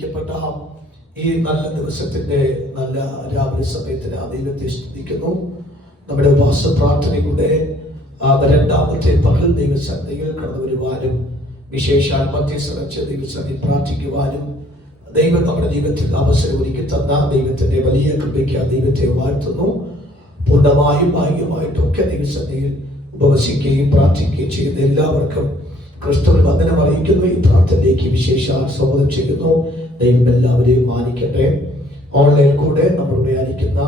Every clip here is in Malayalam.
അനുഗ്രഹിക്കപ്പെട്ട ഈ നല്ല ദിവസത്തിന്റെ നല്ല രാവിലെ സമയത്തിന് ദൈവത്തെ സ്തുതിക്കുന്നു. നമ്മുടെ ഉപവാസ പ്രാർത്ഥനയുടെ രണ്ടാമത്തെ പകൽ ദൈവസന്നിധിയിൽ കടന്നു വരുവാനും വിശേഷാൽ മധ്യസ്ഥ ദൈവസന്നിധി പ്രാർത്ഥിക്കുവാനും ദൈവം നമ്മുടെ ജീവിതത്തിൽ അവസരം ഒരുക്കി തന്ന ദൈവത്തിന്റെ വലിയ കൃപയ്ക്ക് ദൈവത്തെ വാഴ്ത്തുന്നു. പൂർണ്ണമായും ഭാഗ്യമായിട്ടൊക്കെ ദൈവസന്നിധിയിൽ ഉപവസിക്കുകയും പ്രാർത്ഥിക്കുകയും ചെയ്യുന്ന എല്ലാവർക്കും ക്രിസ്തുവിൽ വന്ദനം അറിയിക്കുന്നു. ഈ പ്രാർത്ഥനയിലേക്ക് വിശേഷാൽ സ്വാഗതം ചെയ്യുന്നു. ദൈവം എല്ലാവരെയും മാനിക്കട്ടെ. ഓൺലൈൻ കൂടെ നമ്മളുടെ ആയിരിക്കുന്ന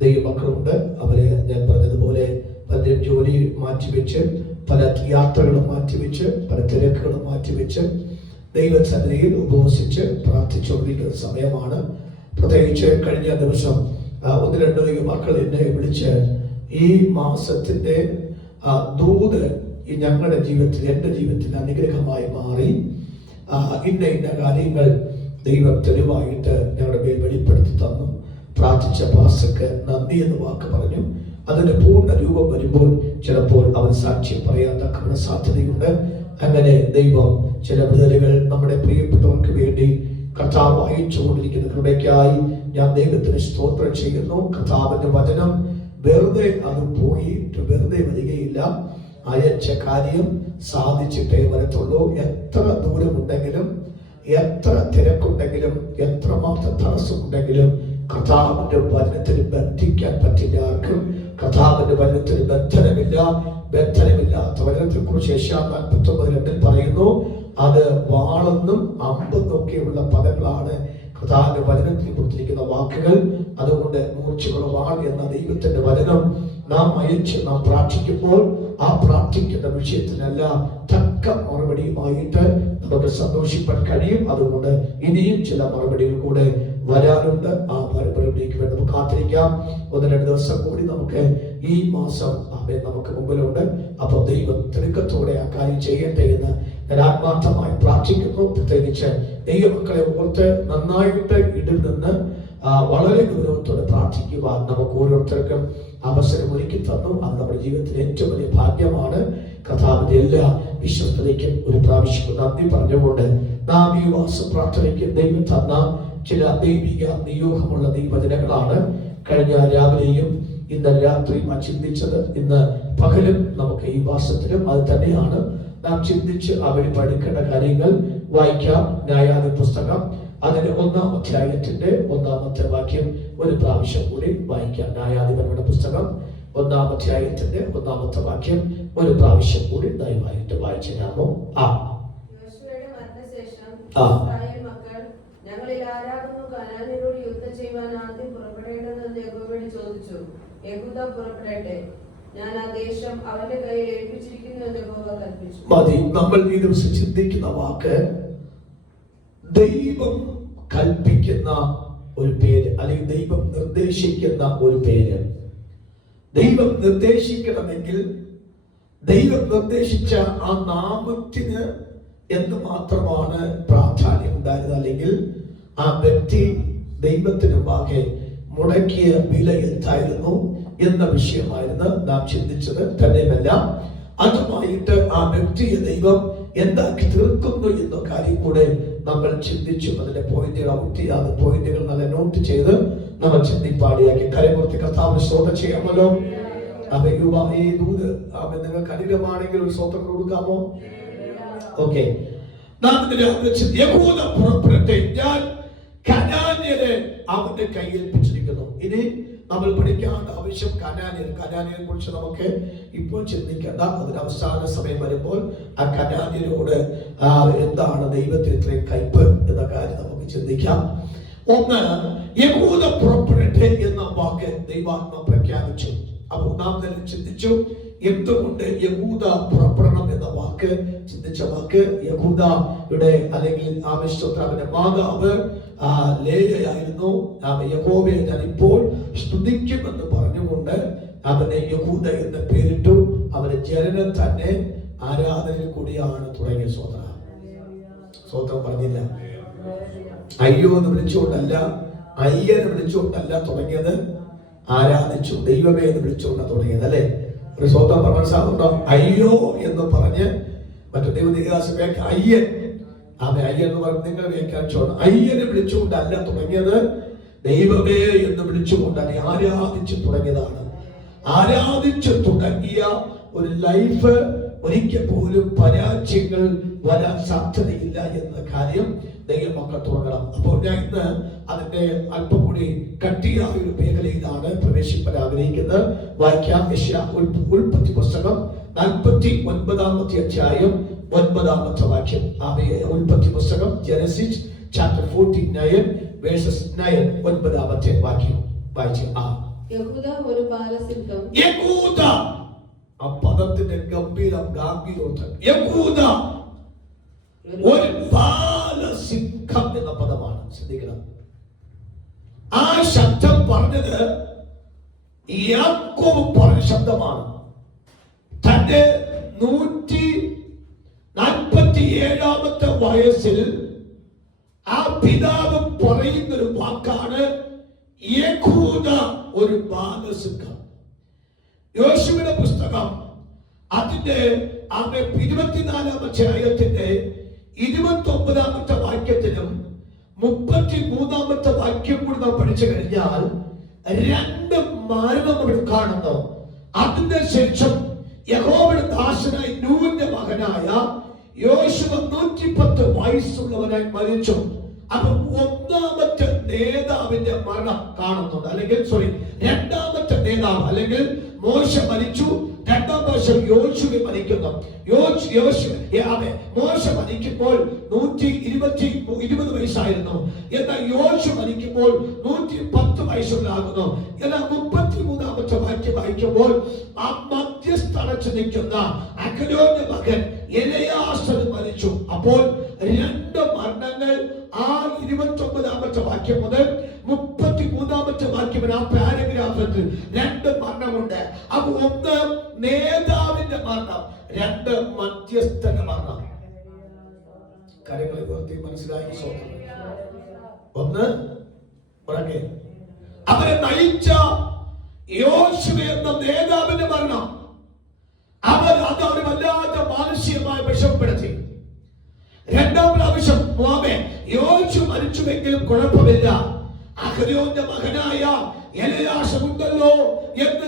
ദൈവമക്കളുണ്ട്. അവരെ ഞാൻ പറഞ്ഞതുപോലെ പലരും ജോലി മാറ്റിവെച്ച്, പല യാത്രകളും മാറ്റിവെച്ച്, പല തിരക്കുകളും മാറ്റിവെച്ച് ദൈവസന്നിധിയിൽ ഉപവസിച്ച് പ്രാർത്ഥിച്ചുകൊണ്ടിരിക്കുന്ന സമയമാണ്. പ്രത്യേകിച്ച് കഴിഞ്ഞ ദിവസം 1-2 ദൈവമക്കൾ എന്നെ വിളിച്ച് ഈ മാസത്തിന്റെ ദൂത് ഞങ്ങളുടെ ജീവിതത്തിൽ, എൻ്റെ ജീവിതത്തിൽ അനുഗ്രഹമായി മാറി, ഇന്ന കാര്യങ്ങൾ ദൈവം തെളിവായിട്ട് ഞങ്ങളുടെ മേൽ വെളിപ്പെടുത്തി തന്നു. പ്രാർത്ഥിച്ച പാസ്റ്റർക്ക് നന്ദി എന്ന് വാക്ക് പറഞ്ഞു. അതിന്റെ പൂർണ്ണ രൂപം വരുമ്പോൾ ചിലപ്പോൾ അവൻ സാക്ഷ്യം പറയാൻ തക്കവണ്ണ സാധ്യതയുണ്ട്. അങ്ങനെ ദൈവം ചില വിടുതലുകൾ നമ്മുടെ പ്രിയപ്പെട്ടവർക്ക് വേണ്ടി കർത്താവ് അയച്ചുകൊണ്ടിരിക്കുന്ന കൃപയ്ക്കായി ഞാൻ ദൈവത്തിന് സ്തോത്രം ചെയ്യുന്നു. കർത്താവിന്റെ വചനം വെറുതെ അത് പോയിട്ട് വെറുതെ വരികയില്ല. അയച്ച കാര്യം സാധിച്ചിട്ടേ വരത്തുള്ളൂ. എത്ര ദൂരമുണ്ടെങ്കിലും, എത്ര തിരക്കുണ്ടെങ്കിലും, എത്രമാത്രം തടസ്സമുണ്ടെങ്കിലും കർത്താവിന്റെ വചനത്തിന് ബന്ധിക്കാൻ പറ്റില്ല ആർക്കും. കർത്താവിന്റെ വചനത്തിന് ബന്ധനമില്ലാത്ത വചനത്തെ കുറിച്ച് യേശയ്യാ 49:2 പറയുന്നു. അത് വാളെന്നും അമ്പെന്നും ഒക്കെയുള്ള പദങ്ങളാണ് കർത്താവിന്റെ വചനത്തിൽ കൊടുത്തിരിക്കുന്ന വാക്കുകൾ. അതുകൊണ്ട് മൂർച്ചയുള്ള വാൾ എന്ന ദൈവത്തിന്റെ വചനം നാം അയച്ച് നാം പ്രാർത്ഥിക്കുമ്പോൾ ആ പ്രാർത്ഥിക്കുന്ന വിഷയത്തിനെല്ലാം തക്ക മറുപടിയുമായിട്ട് നമുക്ക് സന്തോഷിപ്പാൻ കഴിയും. അതുകൊണ്ട് ഇനിയും ചില മറുപടികൾ കൂടെ വരാനുണ്ട്. ആ മറുപടിക്ക് വേണ്ടി നമുക്ക് കാത്തിരിക്കാം. 1-2 ദിവസം കൂടി നമുക്ക് ഈ മാസം നമുക്ക് മുമ്പിലുണ്ട്. അപ്പൊ ദൈവം തിടുക്കത്തോടെ ആ കാര്യം ചെയ്യട്ടെ എന്ന് ഞാൻ ആത്മാർത്ഥമായി പ്രാർത്ഥിക്കുന്നു. പ്രത്യേകിച്ച് ദൈവമക്കളെ ഓർത്ത് നന്നായിട്ട് ഇതിൽ നിന്ന് വളരെ ഗൗരവത്തോടെ പ്രാർത്ഥിക്കുവാൻ നമുക്ക് ഓരോരുത്തർക്കും അവസരം ഒരുക്കി തന്നു. അത് നമ്മുടെ ജീവിതത്തിലെ ഏറ്റവും വലിയ ഭാഗ്യമാണ്. കർത്താവിന്റെ എല്ലാ വിശ്വസ്തതയ്ക്കും ഒരു പ്രാവശ്യം നന്ദി പറഞ്ഞുകൊണ്ട് നാം ഈ വാസ പ്രാർത്ഥനയ്ക്ക് ദൈവം തന്ന ചില ദൈവിക നിയോഗമുള്ള ദൈവവചനങ്ങളാണ് കഴിഞ്ഞ രാവിലെയും ഇന്നലെ രാത്രിയും ചിന്തിച്ചത്. ഇന്ന് പകലും നമുക്ക് ഈ വാസത്തിലും അത് തന്നെയാണ് നാം ചിന്തിച്ച് അവര് പഠിക്കേണ്ട കാര്യങ്ങൾ. വായിക്കാം ന്യായാധിപ പുസ്തകം അതിന്റെ 1-ാം അധ്യായത്തിന്റെ 1-ാമത്തെ വാക്യം ഒരു പ്രാവശ്യം കൂടി വായിക്കാം. ന്യായാധിപരുടെ പുസ്തകം 1-ാം അധ്യായത്തിന്റെ 1-ാമത്തെ വാക്യം ഒരു പ്രാവശ്യം കൂടി ദയവായിട്ട് വായിച്ചു തരാമോ? ഞങ്ങളിൽ ആരാകുന്നു കനാന്യരോട് യുദ്ധം ചെയ്യുവാൻ ആദ്യം പുറപ്പെടേണ്ടതെന്ന് യഹോവയോട് ചോദിച്ചു. യഹൂദ പുറപ്പെടട്ടെ, ഞാൻ ആ ദേശം അവന്റെ കയ്യിൽ ഏൽപ്പിച്ചിരിക്കുന്നു എന്ന് യഹോവ കൽപ്പിച്ചു. മതി. നമ്മൾ ഈ ദിവസം ചിന്തിക്കുന്ന വാക്ക് ദൈവം കൽപ്പിക്കുന്ന ഒരു പേര്, അല്ലെങ്കിൽ ദൈവം നിർദ്ദേശിക്കുന്ന ഒരു പേര്. ദൈവം നിർദ്ദേശിക്കണമെങ്കിൽ ദൈവം നിർദ്ദേശിച്ച ആ നാമത്തിന് എന്തുമാത്രമാണ് പ്രാധാന്യം ഉണ്ടായിരുന്നത്, അല്ലെങ്കിൽ ആ വ്യക്തി ദൈവത്തിന് മുമ്പാകെ മുടക്കിയ വില എന്തായിരുന്നു എന്ന വിഷയമായിരുന്നു നാം ചിന്തിച്ചത്. തന്നെയുമല്ല, അതുമായിട്ട് ആ വ്യക്തിയെ ദൈവം എന്താക്കി തീർക്കുന്നു എന്ന കാര്യം കൂടെ നമ്മൾ ചിന്തിച്ചു. അതിന്റെ പോയിന്റുകൾ നല്ല നോട്ട് ചെയ്ത് നമ്മൾ ചിന്തിപ്പാടിയാക്കി കരമൂർത്തി കർത്താവിന് സ്തോത്രം ചെയ്യാമല്ലോ. ഈ ദൂത് നിങ്ങൾക്ക് അനുഗ്രഹമാണെങ്കിൽ ഒരു സ്തോത്രം കൊടുക്കാമോ? ഓക്കെ. യഹൂദ പുറപ്പെടട്ടെ, ഞാൻ കനാന്യരെ അവന്റെ കയ്യേൽപ്പിച്ചിരിക്കുന്നു. ഇനി നമ്മൾ പഠിക്കേണ്ട ആവശ്യം കനാന്യരെ കുറിച്ച് നമുക്ക് ഇപ്പോൾ ചിന്തിക്കേണ്ട. അതിന് അവസാന സമയം വരുമ്പോൾ ആ കനാന്യരോട് എന്താണ് ദൈവത്തിന് ഇത്രയും കയ്പ് എന്ന കാര്യം നമുക്ക് ചിന്തിക്കാം. ഒന്ന്, യഹൂദ പുറപ്പെടട്ടെ എന്ന വാക്ക് ദൈവാത്മ പ്രഖ്യാപിച്ചു. അപ്പൊ നാം തന്നെ ചിന്തിച്ചു എന്തുകൊണ്ട് യഹൂദ പുറപ്പെടണം എന്ന വാക്ക്. ചിന്തിച്ച വാക്ക് യഹൂദയുടെ അല്ലെങ്കിൽ അവന്റെ മാതാവ് ലേയയായിരുന്നു. യഹോവയെ ഞാൻ ഇപ്പോൾ സ്തുതിക്കുമെന്ന് പറഞ്ഞുകൊണ്ട് അവനെ യഹൂദ എന്ന് പേരിട്ടു. അവന്റെ ജനനം തന്നെ ആരാധനയിൽ കൂടിയാണ് തുടങ്ങിയ സ്വതന്ത്രം പറഞ്ഞില്ല. അയ്യോ എന്ന് വിളിച്ചുകൊണ്ടല്ല, അയ്യനെ വിളിച്ചുകൊണ്ടല്ല തുടങ്ങിയത്, ആരാധിച്ചു ദൈവമേ എന്ന് വിളിച്ചുകൊണ്ടാണ് തുടങ്ങിയത്. അല്ലെ? ഒരു സ്വന്തം പറഞ്ഞ സാധനം അയ്യോ എന്ന് പറഞ്ഞ് മറ്റു ദൈവദിഹാസമേക്ക് അയ്യൻ ആമേൻ. അയ്യ എന്ന് പറഞ്ഞ് നിങ്ങൾ വ്യാഖ്യാനിച്ചോണം. അയ്യനെ വിളിച്ചുകൊണ്ടല്ല തുടങ്ങിയത്, ദൈവമേ എന്ന് വിളിച്ചുകൊണ്ടാണ് ആരാധിച്ചു തുടങ്ങിയതാണ്. ആരാധിച്ചു തുടങ്ങിയ ഒരു ലൈഫ് ഒരിക്കൽ പോലും പരാജയങ്ങൾ വരാൻ സാധ്യതയില്ല എന്ന കാര്യം ദൈവമക്കൾ തുടങ്ങണം. അപ്പോൾ ഞാൻ ഇന്ന് അതിന്റെ അല്പം കൂടി കട്ടിയായ ഒരു മേഖലയിലാണ് പ്രവേശിക്കാൻ ആഗ്രഹിക്കുന്നത്. വായിക്കാം. ഉൽപ്പത്തി പുസ്തകം 49 അധ്യായം 9 വാക്യം. ഉൽപ്പത്തി പുസ്തകം ജനസിസ് ചാപ്റ്റർ 49 വേഴ്സസ് 9 9 വാക്യം വായിച്ചു. യഹൂദ ഒരു ബാലസിംഹം. യഹൂദ, ആ പദത്തിന്റെ ഗംഭീരം ഗാംഭീര്യമുണ്ട്. യഹൂദ ഒരു ബാലസിംഹം എന്ന പദമാണ്. ശ്രദ്ധിക്കണം. ആ ശബ്ദം പറഞ്ഞത് യാക്കോബ് പറഞ്ഞ ശബ്ദമാണ്. തന്റെ 147 വയസ്സിൽ ആ പിതാവ് പറയുന്നൊരു വാക്കാണ് യഹൂദ ഒരു ബാലസിംഹം. യോശുവയുടെ പുസ്തകം അതിന്റെ 24 അധ്യായത്തിന്റെ 29 വാക്യത്തിലും 33 വാക്യം കൂടി നാം പഠിച്ചു കഴിഞ്ഞാൽ 2 മരണം അവിടെ കാണുന്നു. അതിന്റെ ശേഷം യഹോവയുടെ ദാസനായ നൂന്റെ മകനായ യോശുവ 110 വയസ്സുള്ളവനായി മരിച്ചു. അപ്പൊ ഒന്നാമത്തെ നേതാവിന്റെ മരണം കാണുന്നുണ്ട്. അല്ലെങ്കിൽ രണ്ടാമത്തെ നേതാവ് അല്ലെങ്കിൽ മോശ മരിച്ചു. രണ്ടാം വർഷം യോശുവ മരിക്കുന്നു. മോശ മരിക്കുമ്പോൾ 120 വയസ്സായിരുന്നു. എന്നാൽ യോശു മരിക്കുമ്പോൾ 110 വയസ്സുള്ളാകുന്നു. എന്നാൽ 33 വാക്യം വായിക്കുമ്പോൾ ആ മധ്യസ്ഥലത്ത് നിൽക്കുന്ന അഹരോന്റെ മകൻ എലെയാസർ മരിച്ചു. അപ്പോൾ 2 മരണങ്ങൾ ആ 29 വാക്യം മുതൽ 33 വാക്യം ആ പാരഗ്രാഫിൽ 2 മരണമുണ്ട്. അപ്പൊ 1 നേതാവിന്റെ മരണം, 2 മധ്യസ്ഥന്റെ മരണം. കാര്യങ്ങളെ മനസ്സിലാക്കി. 1 അവരെ നയിച്ച യോശുവ എന്ന നേതാവിന്റെ മരണം. അത് അവരെ വല്ലാതെ മാനസികമായി വിഷമപ്പെടുത്തി. 2ാം പ്രാവശ്യം യോശു മരിച്ചുവെങ്കിലും കുഴപ്പമില്ല, അഹരോന്റെ മകനായ എലെയാസർ ഉണ്ടല്ലോ എന്ന്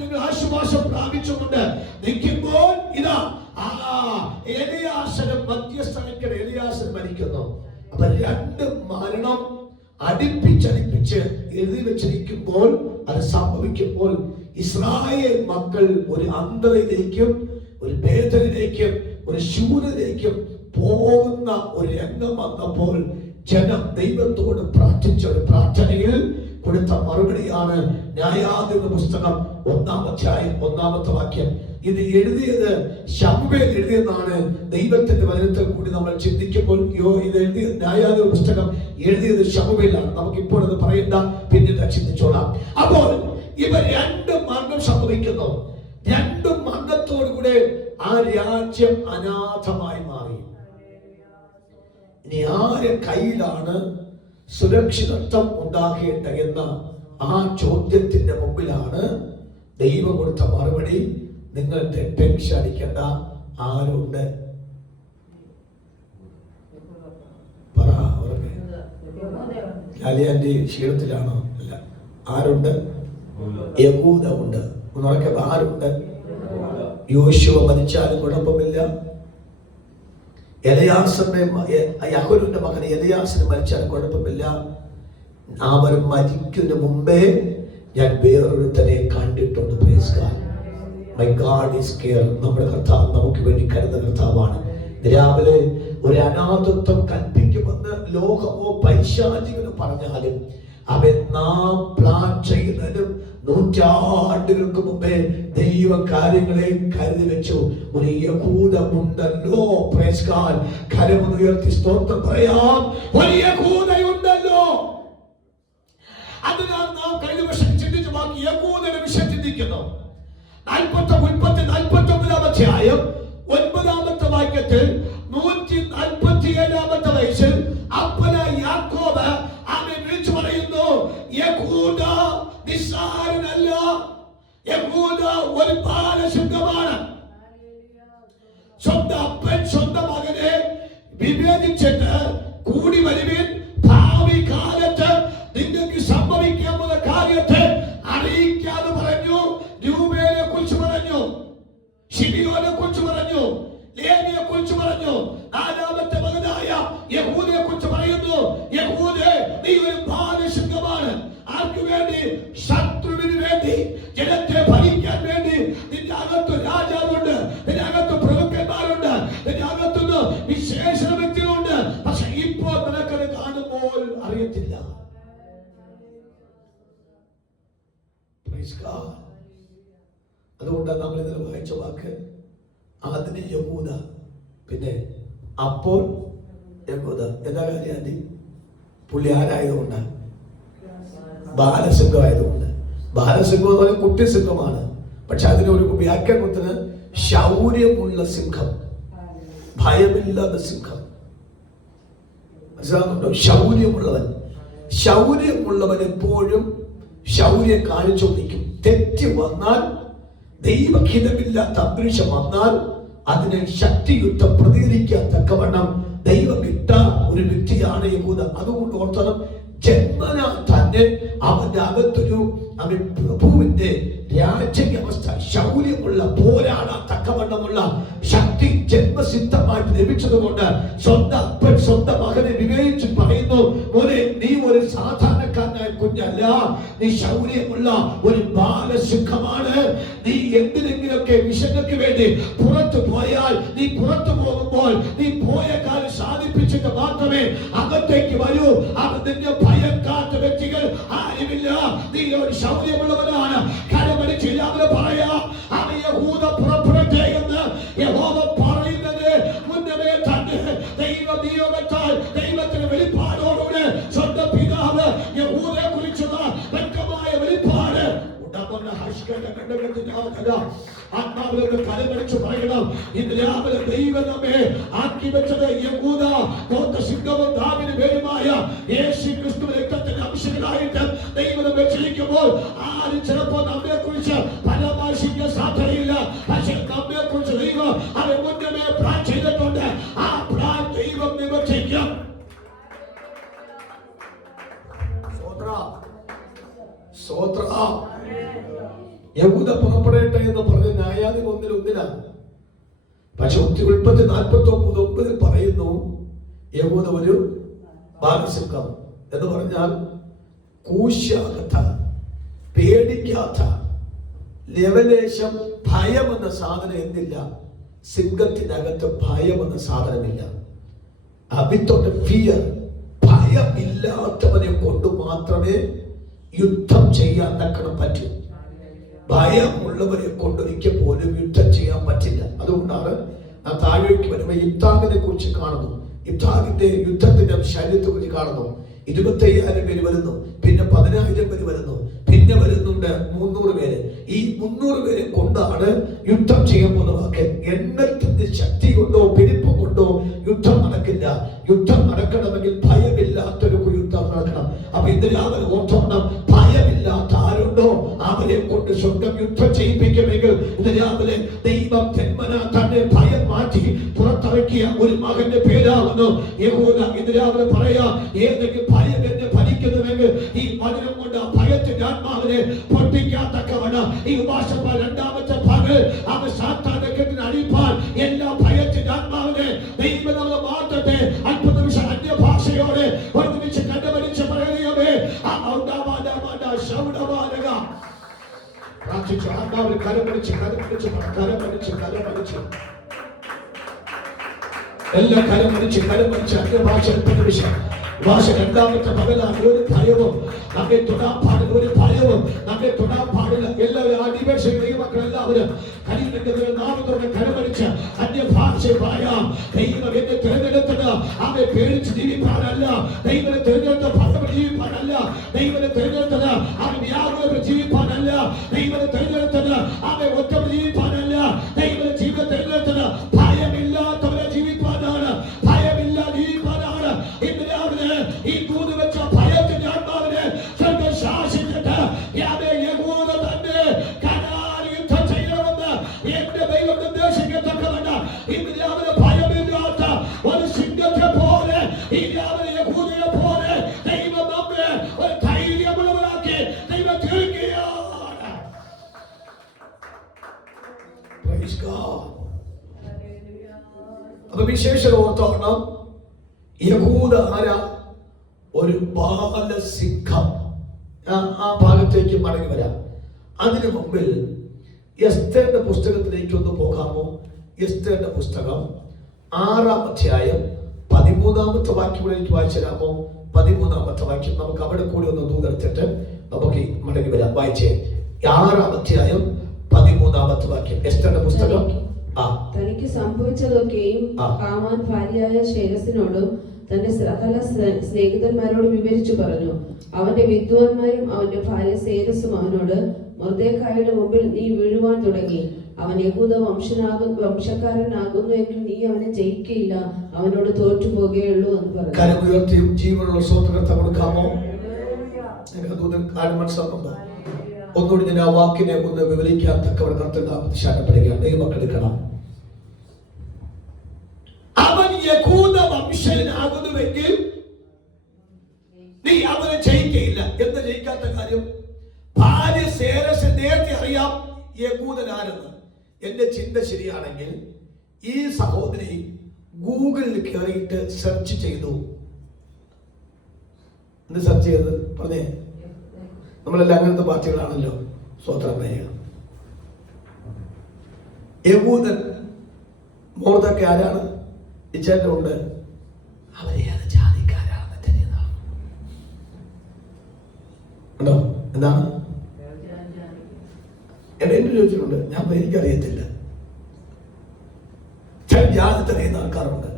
നിങ്ങൾ ആശ്വാസം പ്രാപിച്ചുകൊണ്ട് നിൽക്കുമ്പോൾ ഇതാ എലെയാസർ മധ്യസ്ഥനക്കൽ എലെയാസർ മരിക്കുന്നു. അപ്പൊ 2 മരണം അടുപ്പിച്ചടുപ്പിച്ച് എഴുതി വെച്ചിരിക്കുമ്പോൾ അത് സംഭവിക്കുമ്പോൾ ഇസ്രായേൽ മക്കൾ ഒരു അന്ധതയിലേക്കും ഒരു വേദനയിലേക്കും ഒരു ശൂന്യതയിലേക്കും പോകുന്ന ഒരു രംഗം വന്നപ്പോൾ ജനം ദൈവത്തോട് പ്രാർത്ഥിച്ച ഒരു പ്രാർത്ഥനയിൽ കൊടുത്ത മറുപടിയാണ് ന്യായാധിപ പുസ്തകം 1-ാം അധ്യായം 1-ാമത്തെ വാക്യം. ഇത് എഴുതിയത് ശമൂവേൽ എഴുതിയെന്നാണ് ദൈവത്തിന്റെ വചനത്തിൽ കൂടി നമ്മൾ ചിന്തിക്കുമ്പോൾ ഇത് എഴുതിയ ന്യായാധിപ പുസ്തകം എഴുതിയത് ശമൂവേലാണ്. നമുക്കിപ്പോൾ അത് പറയണ്ട, പിന്നീട് ചിന്തിച്ചോളാം. അപ്പോൾ ഇവർ 2 മരണം സംഭവിക്കുന്നു. 2 മരണത്തോടുകൂടെ ആ രാജ്യം അനാഥമായി മാറി. ഇനി ആരെ കയ്യിലാണ് സുരക്ഷിതത്വം ഉണ്ടാകേണ്ടത് എന്ന ആ ചോദ്യത്തിന്റെ മുമ്പിലാണ് ദൈവം കൊടുത്ത മറുപടി. നിങ്ങൾ ടെൻഷൻ അടിക്കേണ്ട, ആരുണ്ട്? പറ. ലാലിയാന്റെ ക്ഷീണത്തിലാണോ? അല്ല. ആരുണ്ട്? യഹൂദ ഉണ്ട്. ആരുണ്ട്? യോശുവ മരിച്ചാലും കുഴപ്പമില്ല. യഹോവയുടെ മകൻ എലെയാസർ മരിച്ചാലും കുഴപ്പമില്ല. അവർ മരിക്കുന്നതിന് മുമ്പേ ഞാൻ വേറൊരുത്തനെ കണ്ടിട്ടുണ്ട്. Praise God. My God is care. നമ്മുടെ കർത്താവ് നമുക്ക് വേണ്ടി കരുതുന്ന കർത്താവാണ്. രാവിലെ ഒരു അനാഥത്വം കൽപ്പിക്കുമെന്ന് ലോകമോ പൈശാചികനോ പറഞ്ഞാലും അവൻ നാം പ്ലാൻ ചെയ്യുന്നതിനും നൂറ്റാണ്ടുകൾക്ക് മുമ്പേ ദൈവ കാര്യങ്ങളെ കരുതി വെച്ചു. ഒരു യഹൂദമുണ്ടല്ലോ. Praise God. കരമുയർത്തി സ്തോത്രം പറയാം. ഒരു യഹൂദയുണ്ടല്ലോ. അതിനാൽ നാം കഴിഞ്ഞ വർഷം ചിന്തിച്ച വാക്ക് യഹൂദയുടെ വിഷയം ചിന്തിക്കുന്നു. 49-ാം അധ്യായം 9-ാമത്തെ വാക്യത്തിൽ 147-ാമത്തെ വയസ്സിൽ അപ്പനായ യാക്കോബ് അവനെ വിളിച്ചു പറയുന്നു, യഹൂദ നിസ്സാരനല്ല, യഹൂദ ഒരു ബാലസിംഹമാണ്. സ്വന്തം അപ്പൻ സ്വന്തം മകനെ വിവേചിച്ചിട്ട് കൂടി വരുവിൻ. ഭാവി കാലത്ത് നിങ്ങൾക്ക് സംഭവിക്കാൻ പോകുന്ന കാര്യത്തെ അറിയിക്കാതെ പറഞ്ഞു. രൂബേനെ കുറിച്ച് പറഞ്ഞു, ശിമിയോനെ കുറിച്ച് പറഞ്ഞു, ലേവിയെ കുറിച്ച് പറഞ്ഞു, നാലാമത്തെ മകനായ യഹൂദയെ കുറിച്ച് പറയുന്നു. യഹൂദേ, നീ ഒരു ബാലസിംഹമാണ്. ആർക്കു വേണ്ടി? ശത്രുവിന് വേണ്ടി, ജനത്തെ ഭരിക്കാൻ വേണ്ടി. നിന്റെ അകത്ത് രാജാവുണ്ട്, നിന്റെ അകത്ത് പ്രഭുക്കന്മാരുണ്ട്, നിന്റെ അകത്തുനിന്ന് വിശേഷ വ്യക്തികളുണ്ട്. പക്ഷെ ഇപ്പോ നിനക്കത് കാണുമ്പോൾ അറിയത്തില്ല. അതുകൊണ്ടാണ് നമ്മൾ ഇതിൽ വായിച്ച വാക്ക്, അതിന് യഹൂദ, പിന്നെ അപ്പോൾ യഹൂദ. എന്താ കാര്യം? പുള്ളി ആരായതുകൊണ്ട്? ബാലസിംഹമായതുകൊണ്ട്. ബാലസിംഹം എന്ന് പറഞ്ഞാൽ കുട്ടിസിംഹമാണ്. പക്ഷെ അതിനൊരു വ്യാഖ്യാനത്തിന് ശൗര്യമുള്ള സിംഹം, ഭയമില്ലാത്ത സിംഹം. മനസ്സിലാകുന്നുണ്ടോ? ശൗര്യമുള്ളവൻ. ശൗര്യമുള്ളവൻ എപ്പോഴും ശൗര്യം കാണിച്ചുകൊണ്ടിരിക്കും. തെറ്റ് വന്നാൽ, ദൈവഹിതമില്ലാത്ത അന്തരീക്ഷം വന്നാൽ അതിനെ ശക്തിയുക്തം പ്രതികരിക്കാൻ തക്കവണ്ണം ദൈവം ഇട്ട ഒരു വ്യക്തിയാണ് യഹൂദ. അതുകൊണ്ട് ഓർത്തണം, ജന്മന തന്നെ അവന്റെ അകത്തൊരു പ്രഭുവിന്റെ രാജകീയവസ്ഥ, ശൗര്യമുള്ള, പോരാടാൻ തക്കവണ്ണമുള്ള ശക്തി ജന്മസിദ്ധമായിട്ട് ലഭിച്ചതുകൊണ്ട് സ്വന്തം അപ്പൻ സ്വന്തം മകനെ വിവേചിച്ച് പറയുന്നു, മോനെ, നീ ഒരു സാധാരണക്കാരനായ കുഞ്ഞല്ല, നീ ശൗര്യമുള്ള ഒരു ബാലസിംഹമാണ്. നീ എന്തിനെങ്കിലൊക്കെ വിഷയങ്ങൾക്ക് വേണ്ടി പുറത്തു പോയാൽ, നീ പുറത്തു പോകുമ്പോൾ നീ പോയ കാര്യം സാധിപ്പിച്ചിട്ട് മാത്രമേ അകത്തേക്ക് വരൂ. അത് നിന്നെ ഭയക്കാത്ത വ്യക്തികൾ ആരുമില്ല. നീ ഒരു ശൗര്യമുള്ളവനാണ്. കരമടിച്ചില്ല അവര് പറയാ, അവ യഹൂദ പുറപ്പെടട്ടെ എന്ന് യഹോവ പറയുന്നത് മുന്നമേ തന്നെ ദൈവ നിയോഗത്താൽ, ദൈവത്തിന്റെ വെളിപ്പാടോടുകൂടെ സ്വന്തം പിതാവ് യഹൂദയെ കുറിച്ചുള്ള വ്യക്തമായ വെളിപ്പാട് ആത്മാവിലൂടെ കരമടിച്ച് പറയണം. ഇന്ന് രാവിലെ ദൈവം നമ്മെ ആക്കി വെച്ചത് യഹൂദ ഗോത്രസിംഹവും ദാവീദിന്റെ പേരുമായ യേശു ക്രിസ്തു രക്തത്തിന്റെ അംശങ്ങളായിട്ട് ദൈവം വെച്ചിരിക്കുമ്പോൾ ആരും ചിലപ്പോൾ നമ്മെ കുറിച്ച് പരാമർശിക്കാൻ സാധ്യതയില്ല. പക്ഷെ നമ്മെ കുറിച്ച് ദൈവം അത് മുന്നമേ പ്ലാൻ ചെയ്തിട്ടുണ്ട്. ആ പ്ലാൻ ദൈവം നിവർത്തിക്കും. യഹൂദ പുറപ്പെടട്ടെ എന്ന് പറഞ്ഞ് ന്യായാധിപ 1:1 പക്ഷെ ഉൽപ്പത്തി 49:9 പറയുന്നു യഹൂദ ഒരു ബാലസിംഹം എന്ന് പറഞ്ഞാൽ കൂശാകാത്ത, പേടിക്കാത്ത, ലവലേശം ഭയം എന്ന സാധനം എന്തില്ല. സിംഹത്തിനകത്ത് ഭയം എന്ന സാധനമില്ല. വിത്തൗട്ട് ഫിയർ, ഭയമില്ലാത്തവനെ കൊണ്ട് മാത്രമേ യുദ്ധം ചെയ്യാൻ തക്കണം പറ്റൂ. ഭയമുള്ളവരെ കൊണ്ടൊരിക്കൽ പോലും യുദ്ധം ചെയ്യാൻ പറ്റില്ല. അതുകൊണ്ടാണ് നാം താഴേക്ക് വരുമ്പോൾ ഇബ്താഖിനെ കുറിച്ച് കാണുന്നു. ഇബ്താഖിന്റെ യുദ്ധത്തിന്റെ ശരീരത്തെ കുറിച്ച് കാണുന്നു. 25,000 പേര് വരുന്നു, പിന്നെ 10,000 പേര് വരുന്നു, പിന്നെ വരുന്നുണ്ട് 300 പേര്. ഈ 300 പേരെ കൊണ്ടാണ് യുദ്ധം ചെയ്യാൻ പോകുന്നത്. എണ്ണത്തിന്റെ ശക്തി കൊണ്ടോ പെരുപ്പം കൊണ്ടോ യുദ്ധം നടക്കില്ല. യുദ്ധം നടക്കണമെങ്കിൽ ഭയമില്ലാത്തൊരു യുദ്ധം നടക്കണം. അപ്പൊ ഇന്ന് രാവിലെ ഓർത്തോണം, ഭയമില്ലാത്ത ആരുണ്ടോ അവരെ കൊണ്ട് സ്വന്തം യുദ്ധം ചെയ്യിപ്പിക്കുമെങ്കിൽ ഇന്ന് രാവിലെ ദൈവം ജന്മനാ തന്നെ ഭയം മാറ്റി പുറത്തിറക്കിയ ഒരു മകന്റെ പേരാകുന്നു യഹൂദ. ഇന്ന് രാവിലെ പറയാ, ഏതെങ്കിലും ഭയം എന്നെ ഭരിക്കുന്നുവെങ്കിൽ ഈ വചനം കൊണ്ട് ആ ഭയത്തിന്റെ ആത്മാവിനെ പൊട്ടിക്കാത്തക്കവണ്ണം ഈ ഉപാസന രണ്ടാമത്തെ പകൽ അവൻ സാത്താന്റെ അടിപ്പാൻ എല്ലാ ഭയത്തിന്റെ ആത്മാവിനെ ദൈവം നമ്മളെ മാറ്റട്ടെ. അത്ഭുത നിമിഷം അന്യഭാഷയോടെ ഒരു നിമിഷം കണ്ടുപിടിച്ച് പറയുകയേ പ്രാർത്ഥിച്ചു. ആത്മാവിൽ കരമടിച്ച് കരമടിച്ച് കരമടിച്ച് കരമടിച്ച് എല്ലാ കരമടിച്ച് കരമടിച്ച് അന്യഭാഷ നിമിഷം ഭാഷ രണ്ടാമത്തെ പകലാണ്. ഒരു ഭയവും നമ്മെ തൊടാൻ പാടില്ല, ഒരു ഭയവും നമ്മെ തൊടാൻ പാടില്ല. എല്ലാവരും അടിപേക്ഷ ദൈവമക്കൾ എല്ലാവരും കരീതിന്റെ നാമത്തോടെ കരമടിച്ച് അന്യഭാഷ പറയാം. ദൈവം എന്നെ തിരഞ്ഞെടുത്തത് അവയെ പേടിച്ച് ജീവിപ്പാനല്ല, ദൈവനെ തിരഞ്ഞെടുത്ത ഭയം ജീവിപ്പാനല്ല, ദൈവനെ തിരഞ്ഞെടുത്തത് അവൻ വ്യാകുലം ജീവിപ്പാനല്ല, ദൈവനെ തിരഞ്ഞെടുത്തത് അവയെ ഒറ്റ ജീവിപ്പാനല്ല, ദൈവനെ ജീവിതം തിരഞ്ഞെടുത്തത് ഭയമില്ലാത്തവരെ ജീവിപ്പാനാണ്, ഭയമില്ലാതെ ജീവിപ്പാനാണ്. ഇന്ന് രാവിലെ ഈ കൂടി വെച്ച ഭയത്തിന്റെ ആത്മാവിനെ ശാസിച്ചിട്ട് യഹൂദ തന്നെ കനാൻ യുദ്ധം ചെയ്യണമെന്ന് എന്റെ ദൈവം നിർദ്ദേശിക്കത്തക്കവണ്ണം ഇന്ന് രാവിലെ ഭയമില്ലാത്ത ഒരു സിംഹം ഓർത്തോണം, യഹൂദ ആരാ? ഒരു ബാലസിംഹം. ആ ഭാഗത്തേക്ക് മടങ്ങി വരാം. അതിനു മുമ്പിൽ എസ്തേറിന്റെ പുസ്തകത്തിലേക്ക് ഒന്ന് പോകാമോ? എസ്തേറിന്റെ പുസ്തകം 6-ാം അധ്യായം 13-ാമത്തെ വാക്യം കൂടെ എനിക്ക് വായിച്ചു തരാമോ? 13-ാമത്തെ വാക്യം നമുക്ക് അവിടെ കൂടി ഒന്ന് ദൂരെടുത്തിട്ട് നമുക്ക് മടങ്ങി വരാം. വായിച്ചേ. 6-ാം അധ്യായം 13-ാമത്തെ വാക്യം, എസ്തേറിന്റെ പുസ്തകം. തനിക്ക് സംഭവിച്ചതൊക്കെയും ഹാമാൻ ഭാര്യയായ ശേരസിനോടും തന്റെ സകല സ്നേഹിതന്മാരോട് വിവരിച്ചു പറഞ്ഞു. അവന്റെ വിദ്വാൻമാരും അവന്റെ ഭാര്യ സേരസും അവനോട്, മൊർദെഖായിയുടെ മുമ്പിൽ നീ വീഴുവാൻ തുടങ്ങി. അവൻ യഹൂദ വംശക്കാരനാകുന്നു എങ്കിൽ നീ അവനെ ജയിക്കയില്ല, അവനോട് തോറ്റുപോകുകയുള്ളൂ എന്ന് പറഞ്ഞു. കരമുയർത്തിയും ജീവനുള്ള സ്വതന്ത്രത്തെ കൊടുക്കാമോ? മനസ്സിലാക്കുന്നുണ്ടോ? ഒന്നുകൂടി ഞാൻ ആ വാക്കിനെ ഒന്ന് വിവരിക്കാൻ തക്കവണ്ണം കർത്തൃനാമത്തിൽ ശരണപ്പെടുകയാണ്. ദൈവമക്കളെടുക്കണം. അവൻ യഹൂദ വംശനാകുന്നുവെങ്കിൽ നീ അവനെ ജയിക്കയില്ല. എന്താ ജയിക്കാത്ത കാര്യം? ഭാര്യ സേരസ് നേരത്തെ അറിയാം യഹൂദനാരെന്ന്. എന്റെ ചിന്ത ശരിയാണെങ്കിൽ ഈ സഹോദരി ഗൂഗിളിൽ കയറിയിട്ട് സെർച്ച് ചെയ്തു. എന്ത് സെർച്ച് ചെയ്തത് പറഞ്ഞേ? നമ്മളെല്ലാം അങ്ങനത്തെ പാർട്ടികളാണല്ലോ. സ്വതന്ത്രമേയ യഹൂദൻ മൊർദെഖായി ആരാണ്? ഇച്ചേട്ടുണ്ട്. അവരേത് ജാതിക്കാരാണെന്ന് தெரியுதா? ഉണ്ടോ? എന്താണ് എന്നെ ചോദിച്ചിട്ടുണ്ട്. ഞാൻ എനിക്കറിയത്തില്ല. ചില ജാതി അറിയുന്ന ആൾക്കാരുണ്ട്.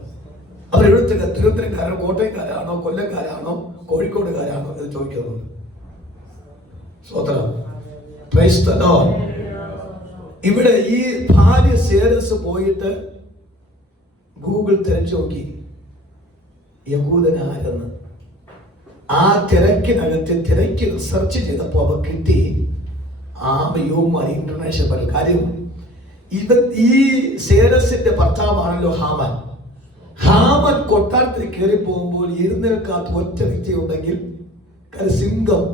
അവരെഴുത്ത് തിരുവനന്തപുരംകാരാണോ, കോട്ടയംകാരാണോ, കൊല്ലംകാരാണോ, കോഴിക്കോടുകാരാണോ എന്ന് ചോദിക്കുന്നുണ്ട്. സ്വതന്ത്രം. Praise the Lord. ഇവിടെ ഈ ഭാര്യ സേരസ് പോയിട്ട് ഗൂഗിൾ തിരച്ചു നോക്കി യഹൂദനാരെന്ന്. ആ തിരക്ക് സെർച്ച് ചെയ്തപ്പോൾ അവ കിട്ടി യോമാരി ഇന്റർനാഷണൽ പല കാര്യം. ഈ സേരസിന്റെ ഭർത്താവാണല്ലോ ഹാമാൻ. ഹാമാൻ കൊട്ടാരത്തിൽ കയറി പോകുമ്പോൾ എഴുന്നേൽക്കാത്ത ഒറ്റ വ്യക്തി ഉണ്ടെങ്കിൽ സിംഹം.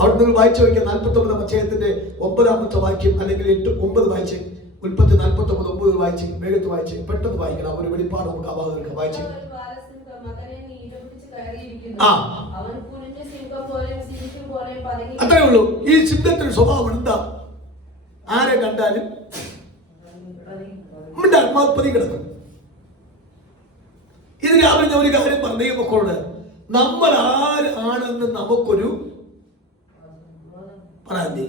അവിടെ നിങ്ങൾ വായിച്ചു നോക്കിയ 49-ാം അധ്യായത്തിന്റെ 9-ാമത്തെ വാക്യം അല്ലെങ്കിൽ 8-9 വായിച്ച്, ഉൽപ്പത്തി 49-9 വായിച്ച്, വേഗത്ത് വായിച്ച്, പെട്ടെന്ന് വായിക്കണം. ഒരു വെളിപ്പാട് നമുക്ക് അവാദർക്ക് വായിച്ച്. അത്രേ ഉള്ളൂ. ഈ സിംഹത്തിന്റെ സ്വഭാവം എന്താ? ആരെ കണ്ടാലും പതി കിടക്കും. ഇത് രാവിലെ ഞാൻ ഒരു കാര്യം പറഞ്ഞു മക്കളോട്, നമ്മൾ ആരാണെന്ന് നമുക്കൊരു പരാതി,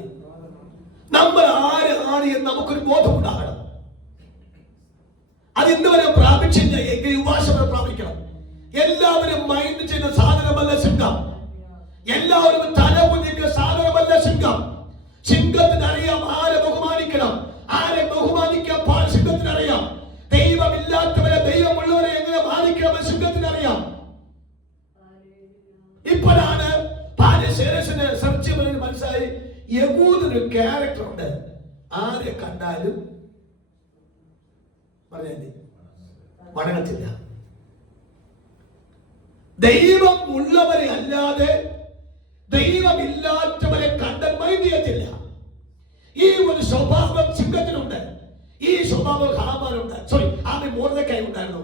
നമ്മൾ ആരാണ് എന്ന് നമുക്കൊരു ബോധമുണ്ടാകണം. അത് ഇന്ന് വരെ പ്രാപിച്ചില്ല എങ്കിൽ യുവാശം പ്രാപിക്കണം. എല്ലാവരും മൈൻഡ് ചെയ്യുന്ന സാധനമല്ല സിംഹം. എല്ലാവരും തലകുഞ്ഞിന്റെ സാധനമല്ല സിംഹം. സിംഹത്തിന് അറിയാം ആരെ ബഹുമാനിക്കണം, ആരെ ബഹുമാനിക്കാൻ സിംഹത്തിന് അറിയാം. ദൈവമില്ലാത്തവരെ ദൈവമുള്ളവരെ എങ്ങനെ മാനിക്കണമെന്ന് സിംഹത്തിന് അറിയാം. ഇപ്പോഴാണ് സേരസിനെ സെർച്ച് ചെയ്യുന്നത് മനസ്സിലായി. യഹൂദന് ക്യാരക്ടർ ഉണ്ട്. ആരെ കണ്ടാലും വണങ്ങത്തില്ല. ദൈവം ഉള്ളവരെ അല്ലാതെ ദൈവമില്ലാത്തവരെ കണ്ടാൽ മൈൻഡ് ചെയ്യത്തില്ല. ഈ ഒരു സ്വഭാവം സിംഹത്തിനുണ്ട്. ഈ സ്വഭാവം ഹാമാനുണ്ട്. മൊർദെഖായി ഉണ്ടായിരുന്നു.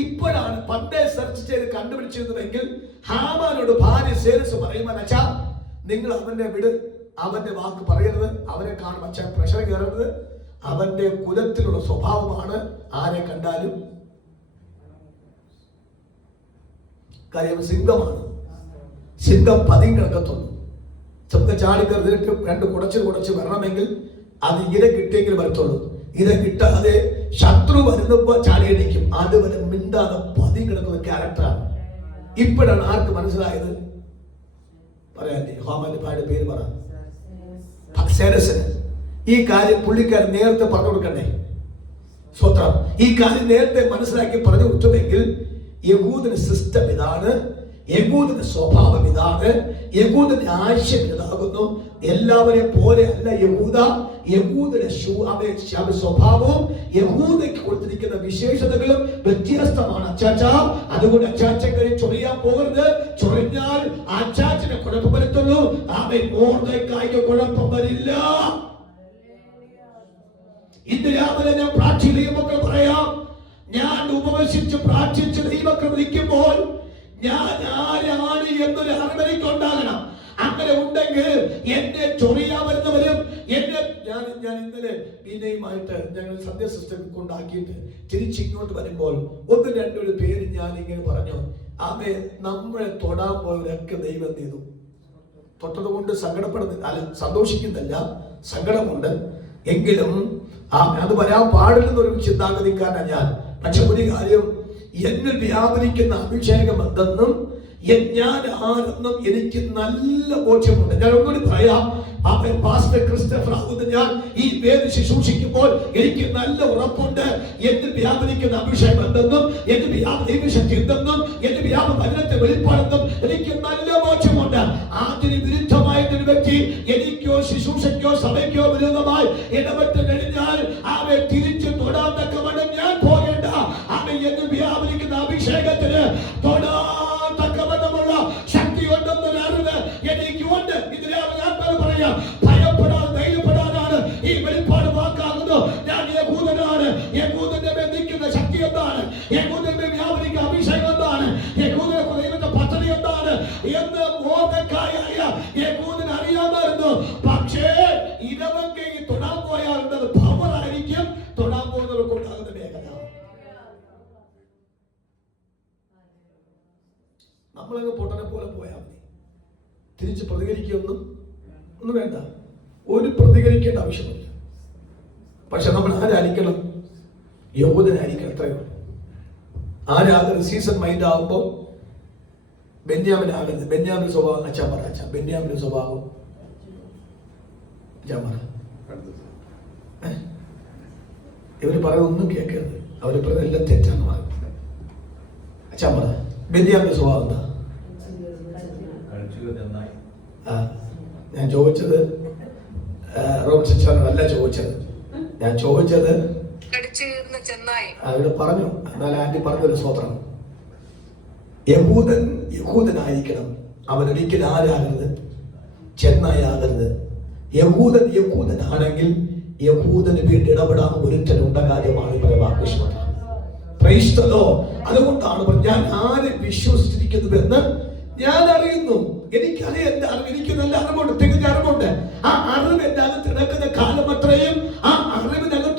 ഇപ്പോഴാണ് പണ്ടേ സെർച്ച് ചെയ്ത് കണ്ടുപിടിച്ചിരുന്നുവെങ്കിൽ ഹാമാനോട് ഭാര്യ സേരസ് പറയുമ്പോൾ, അച്ഛാ നിങ്ങൾ അവന്റെ വിട്, അവന്റെ വാക്ക് പറയരുത്, അവനെ കാണും അച്ഛൻ പ്രഷർ കയറരുത്. അവന്റെ കുലത്തിലുള്ള സ്വഭാവമാണ് ആരെ കണ്ടാലും. കാര്യം സിംഹമാണ്. സിംഹം പതിയും കിടക്കത്തുള്ളൂ. നമുക്ക് ചാടിക്കറിഞ്ഞിട്ട് രണ്ട് കുടച്ച് വരണമെങ്കിൽ അത് ഇര കിട്ടിയെങ്കിൽ വരത്തുള്ളൂ. ഇര കിട്ടാതെ ശത്രു വരുന്നപ്പോ ചാടിയടിക്കും. അതുവരെ മിണ്ടാതെ പതിയും കിടക്കുന്ന ക്യാരക്ടറാണ്. ഇപ്പോഴാണ് ആർക്ക് മനസ്സിലായത്? പറയാല്ലേ, ഹാമാന്റെ ഭാര്യയുടെ പേര് പറ, സേരസിന്. ഈ കാര്യം പുള്ളിക്കാരൻ നേരത്തെ പറഞ്ഞു കൊടുക്കണ്ടേ? സ്വത്രം. ഈ കാര്യം നേരത്തെ മനസ്സിലാക്കി പറഞ്ഞു കൊടുത്തുവെങ്കിൽ യഹൂദന്റെ സിസ്റ്റം ഇതാണ്, യഹൂദന്റെ സ്വഭാവം ഇതാണ്, യഹൂദന്റെ ആശയം ഇതാകുന്നു. എല്ലാവരെയും പോലെ അല്ല യഹൂദ. യഹൂദന്റെ സ്വഭാവവും യഹൂദയ്ക്ക് കൊടുത്തിരിക്കുന്ന വിശേഷതകളും വ്യത്യസ്തമാണ് അച്ചാച്ച. അതുകൊണ്ട് അച്ചാച്ചക്കളെ ചൊറിയാൻ പോകരുത്. ചൊറിഞ്ഞാൽ അച്ചാച്ചനെ കുഴപ്പം വരുത്തുള്ളൂ. അവൻ മൊർദെഖായിക്ക് കുഴപ്പം വരില്ല. ഇന്ന് രാവിലെ ഞാൻ പ്രാർത്ഥിക്കുന്ന മക്കൾ പറയാം, ഞാൻ ഉപവസിച്ച് പ്രാർത്ഥിച്ച് ദൈവകൃപ നിൽക്കുമ്പോൾ ഞാൻ ആരാണ് എന്നൊരു അറിവ് എനിക്കുണ്ടാകണം. അങ്ങനെ ഉണ്ടെങ്കിൽ എന്നെ ചൊറിയാൻ വരുന്നവരും എന്നെ ഞാൻ ഇന്നലെ ബീനയുമായിട്ട് ഞങ്ങൾ സന്ധ്യ സിസ്റ്റം കൊണ്ടാക്കിയിട്ട് തിരിച്ചിങ്ങോട്ട് വരുമ്പോൾ ഒന്ന് രണ്ടൊരു പേര് ഞാൻ ഇങ്ങനെ പറഞ്ഞു. ആമേ, നമ്മളെ തൊടാൻ പോയവരൊക്കെ ദൈവം എന്ത് ചെയ്തു? തൊട്ടത് കൊണ്ട് സങ്കടപ്പെടുന്നില്ല, അല്ല സന്തോഷിക്കുന്നില്ല, സങ്കടമുണ്ട്. എങ്കിലും അത് വരാൻ പാടില്ലെന്നൊരു ചിന്താഗതിക്കാരനാണ് ഞാൻ. പക്ഷെ ഒരു കാര്യം, എന്നിൽ വ്യാപരിക്കുന്ന അഭിഷേകം എന്തെന്നും ഞാൻ ആരെന്നും എനിക്ക് നല്ല ബോധ്യമുണ്ട്. ഞാൻ ഒന്നുകൂടി പറയാം. പാസ്റ്റർ ക്രിസ്റ്റഫർ ആകുന്ന ഞാൻ ഈ വേദ ശുശ്രൂഷിക്കുമ്പോൾ എനിക്ക് നല്ല ഉറപ്പുണ്ട്. എന്നിൽ വ്യാപരിക്കുന്ന അഭിഷേകം എന്തെന്നും എന്റെ ദൈവശക്തി എന്തെന്നും എന്റെ വചനത്തെ വെളിപ്പാടെന്നും എനിക്ക് നല്ല ബോധ്യമുണ്ട്. അതിന് വിരുദ്ധമായിട്ടൊരു വ്യക്തി എനിക്കോ ശുശ്രൂഷയ്ക്കോ സഭയ്ക്കോ വിരുദ്ധമായി ഇടപെട്ട് കഴിഞ്ഞാൽ അവയെ തിരിച്ചു തൊടാൻ തക്കവണ്ണം ഞാൻ പോകേണ്ട. അവൻ എന്നിൽ വ്യാപരിക്കുന്ന അഭിഷേകത്തിന് തൊടാൻ ശക്തി ഉണ്ടെന്നൊരു അറിവ് എനിക്കുണ്ട്. ഇതിനെ പറയാം, ഭയപ്പെടാൻ ധൈര്യപ്പെടാനാണ് ഈ വെളിപ്പാട് വാക്കാകുന്നു. ഞാൻ യഹൂദനാണ്. യഹൂദന്റെ മേൽ നിൽക്കുന്ന ശക്തി എന്താണ്? യഹൂദന്റെ മേൽ വ്യാപരിക്കുന്ന അഭിഷേകം എന്താണ്? യഹൂദന്റെ ദൈവത്തിന്റെ പദ്ധതി എന്താണ് എന്ന് മോർദെഖായായ യഹൂദന് അറിയാമായിരുന്നു. പക്ഷേ ഇടവങ്കൈ തൊടാൻ പോയാലുള്ളത് പവറായിരിക്കും. തൊടാൻ പോകുന്നവർക്ക് ഉണ്ടാകുന്ന മേഖല നമ്മളങ്ങ് പൊട്ടനെ പോലെ പോയാൽ മതി. തിരിച്ച് പ്രതികരിക്കൊന്നും വേണ്ട, ഒരു പ്രതികരിക്കേണ്ട ആവശ്യമില്ല. പക്ഷെ നമ്മൾ ആരായിരിക്കണം? യഹൂദനായിരിക്കണം. അത്രയോ ആരാകരുത്. സീസൺ മൈൻഡ് ആകുമ്പോൾ ബെന്യാമിനാകരുത്. ബെന്യാമിന്റെ സ്വഭാവം അച്ഛൻ പറ. അച്ഛൻ ബെന്യാമിന്റെ സ്വഭാവം അച്ഛൻ പറ. ഇവര് പറയുന്നൊന്നും കേൾക്കരുത്. അവര് പറയുന്നത് എല്ലാം തെറ്റാണ് പറയുന്നത്. അച്ഛൻ പറ, ബെന്യാമിന്റെ സ്വഭാവം എന്താ? ഞാൻ ചോദിച്ചത് റോബർട്ട്സനല്ല ചോദിച്ചത്. ഞാൻ ചോദിച്ചത് അവിടെ പറഞ്ഞു. എന്നാൽ ആന്റി പറഞ്ഞൊരു സ്വത്രം, യഹൂദനായിരിക്കണം. അവനൊരിക്കലും ആരാകരുത്? ചെന്നായാകരുത്. യഹൂദനാണെങ്കിൽ യഹൂദന് വേണ്ടി ഇടപെടാൻ ഒരുത്തനുണ്ട കാര്യമാണ് പ്രവാകൃഷ്ണൻ. അതുകൊണ്ടാണ് ഞാൻ ആരെ വിശ്വസിച്ചിരിക്കുന്നുവെന്ന് ഞാൻ അറിയുന്നു. എനിക്കറിയാം, എന്റെ അറിവ്, എനിക്ക് നല്ല അറിവുണ്ട്, തികഞ്ഞ അറിവുണ്ട്. ആ അറിവ് എന്റെ അകത്ത് കിടക്കുന്ന കാലം അത്രയും ആ അറിവിനകത്ത്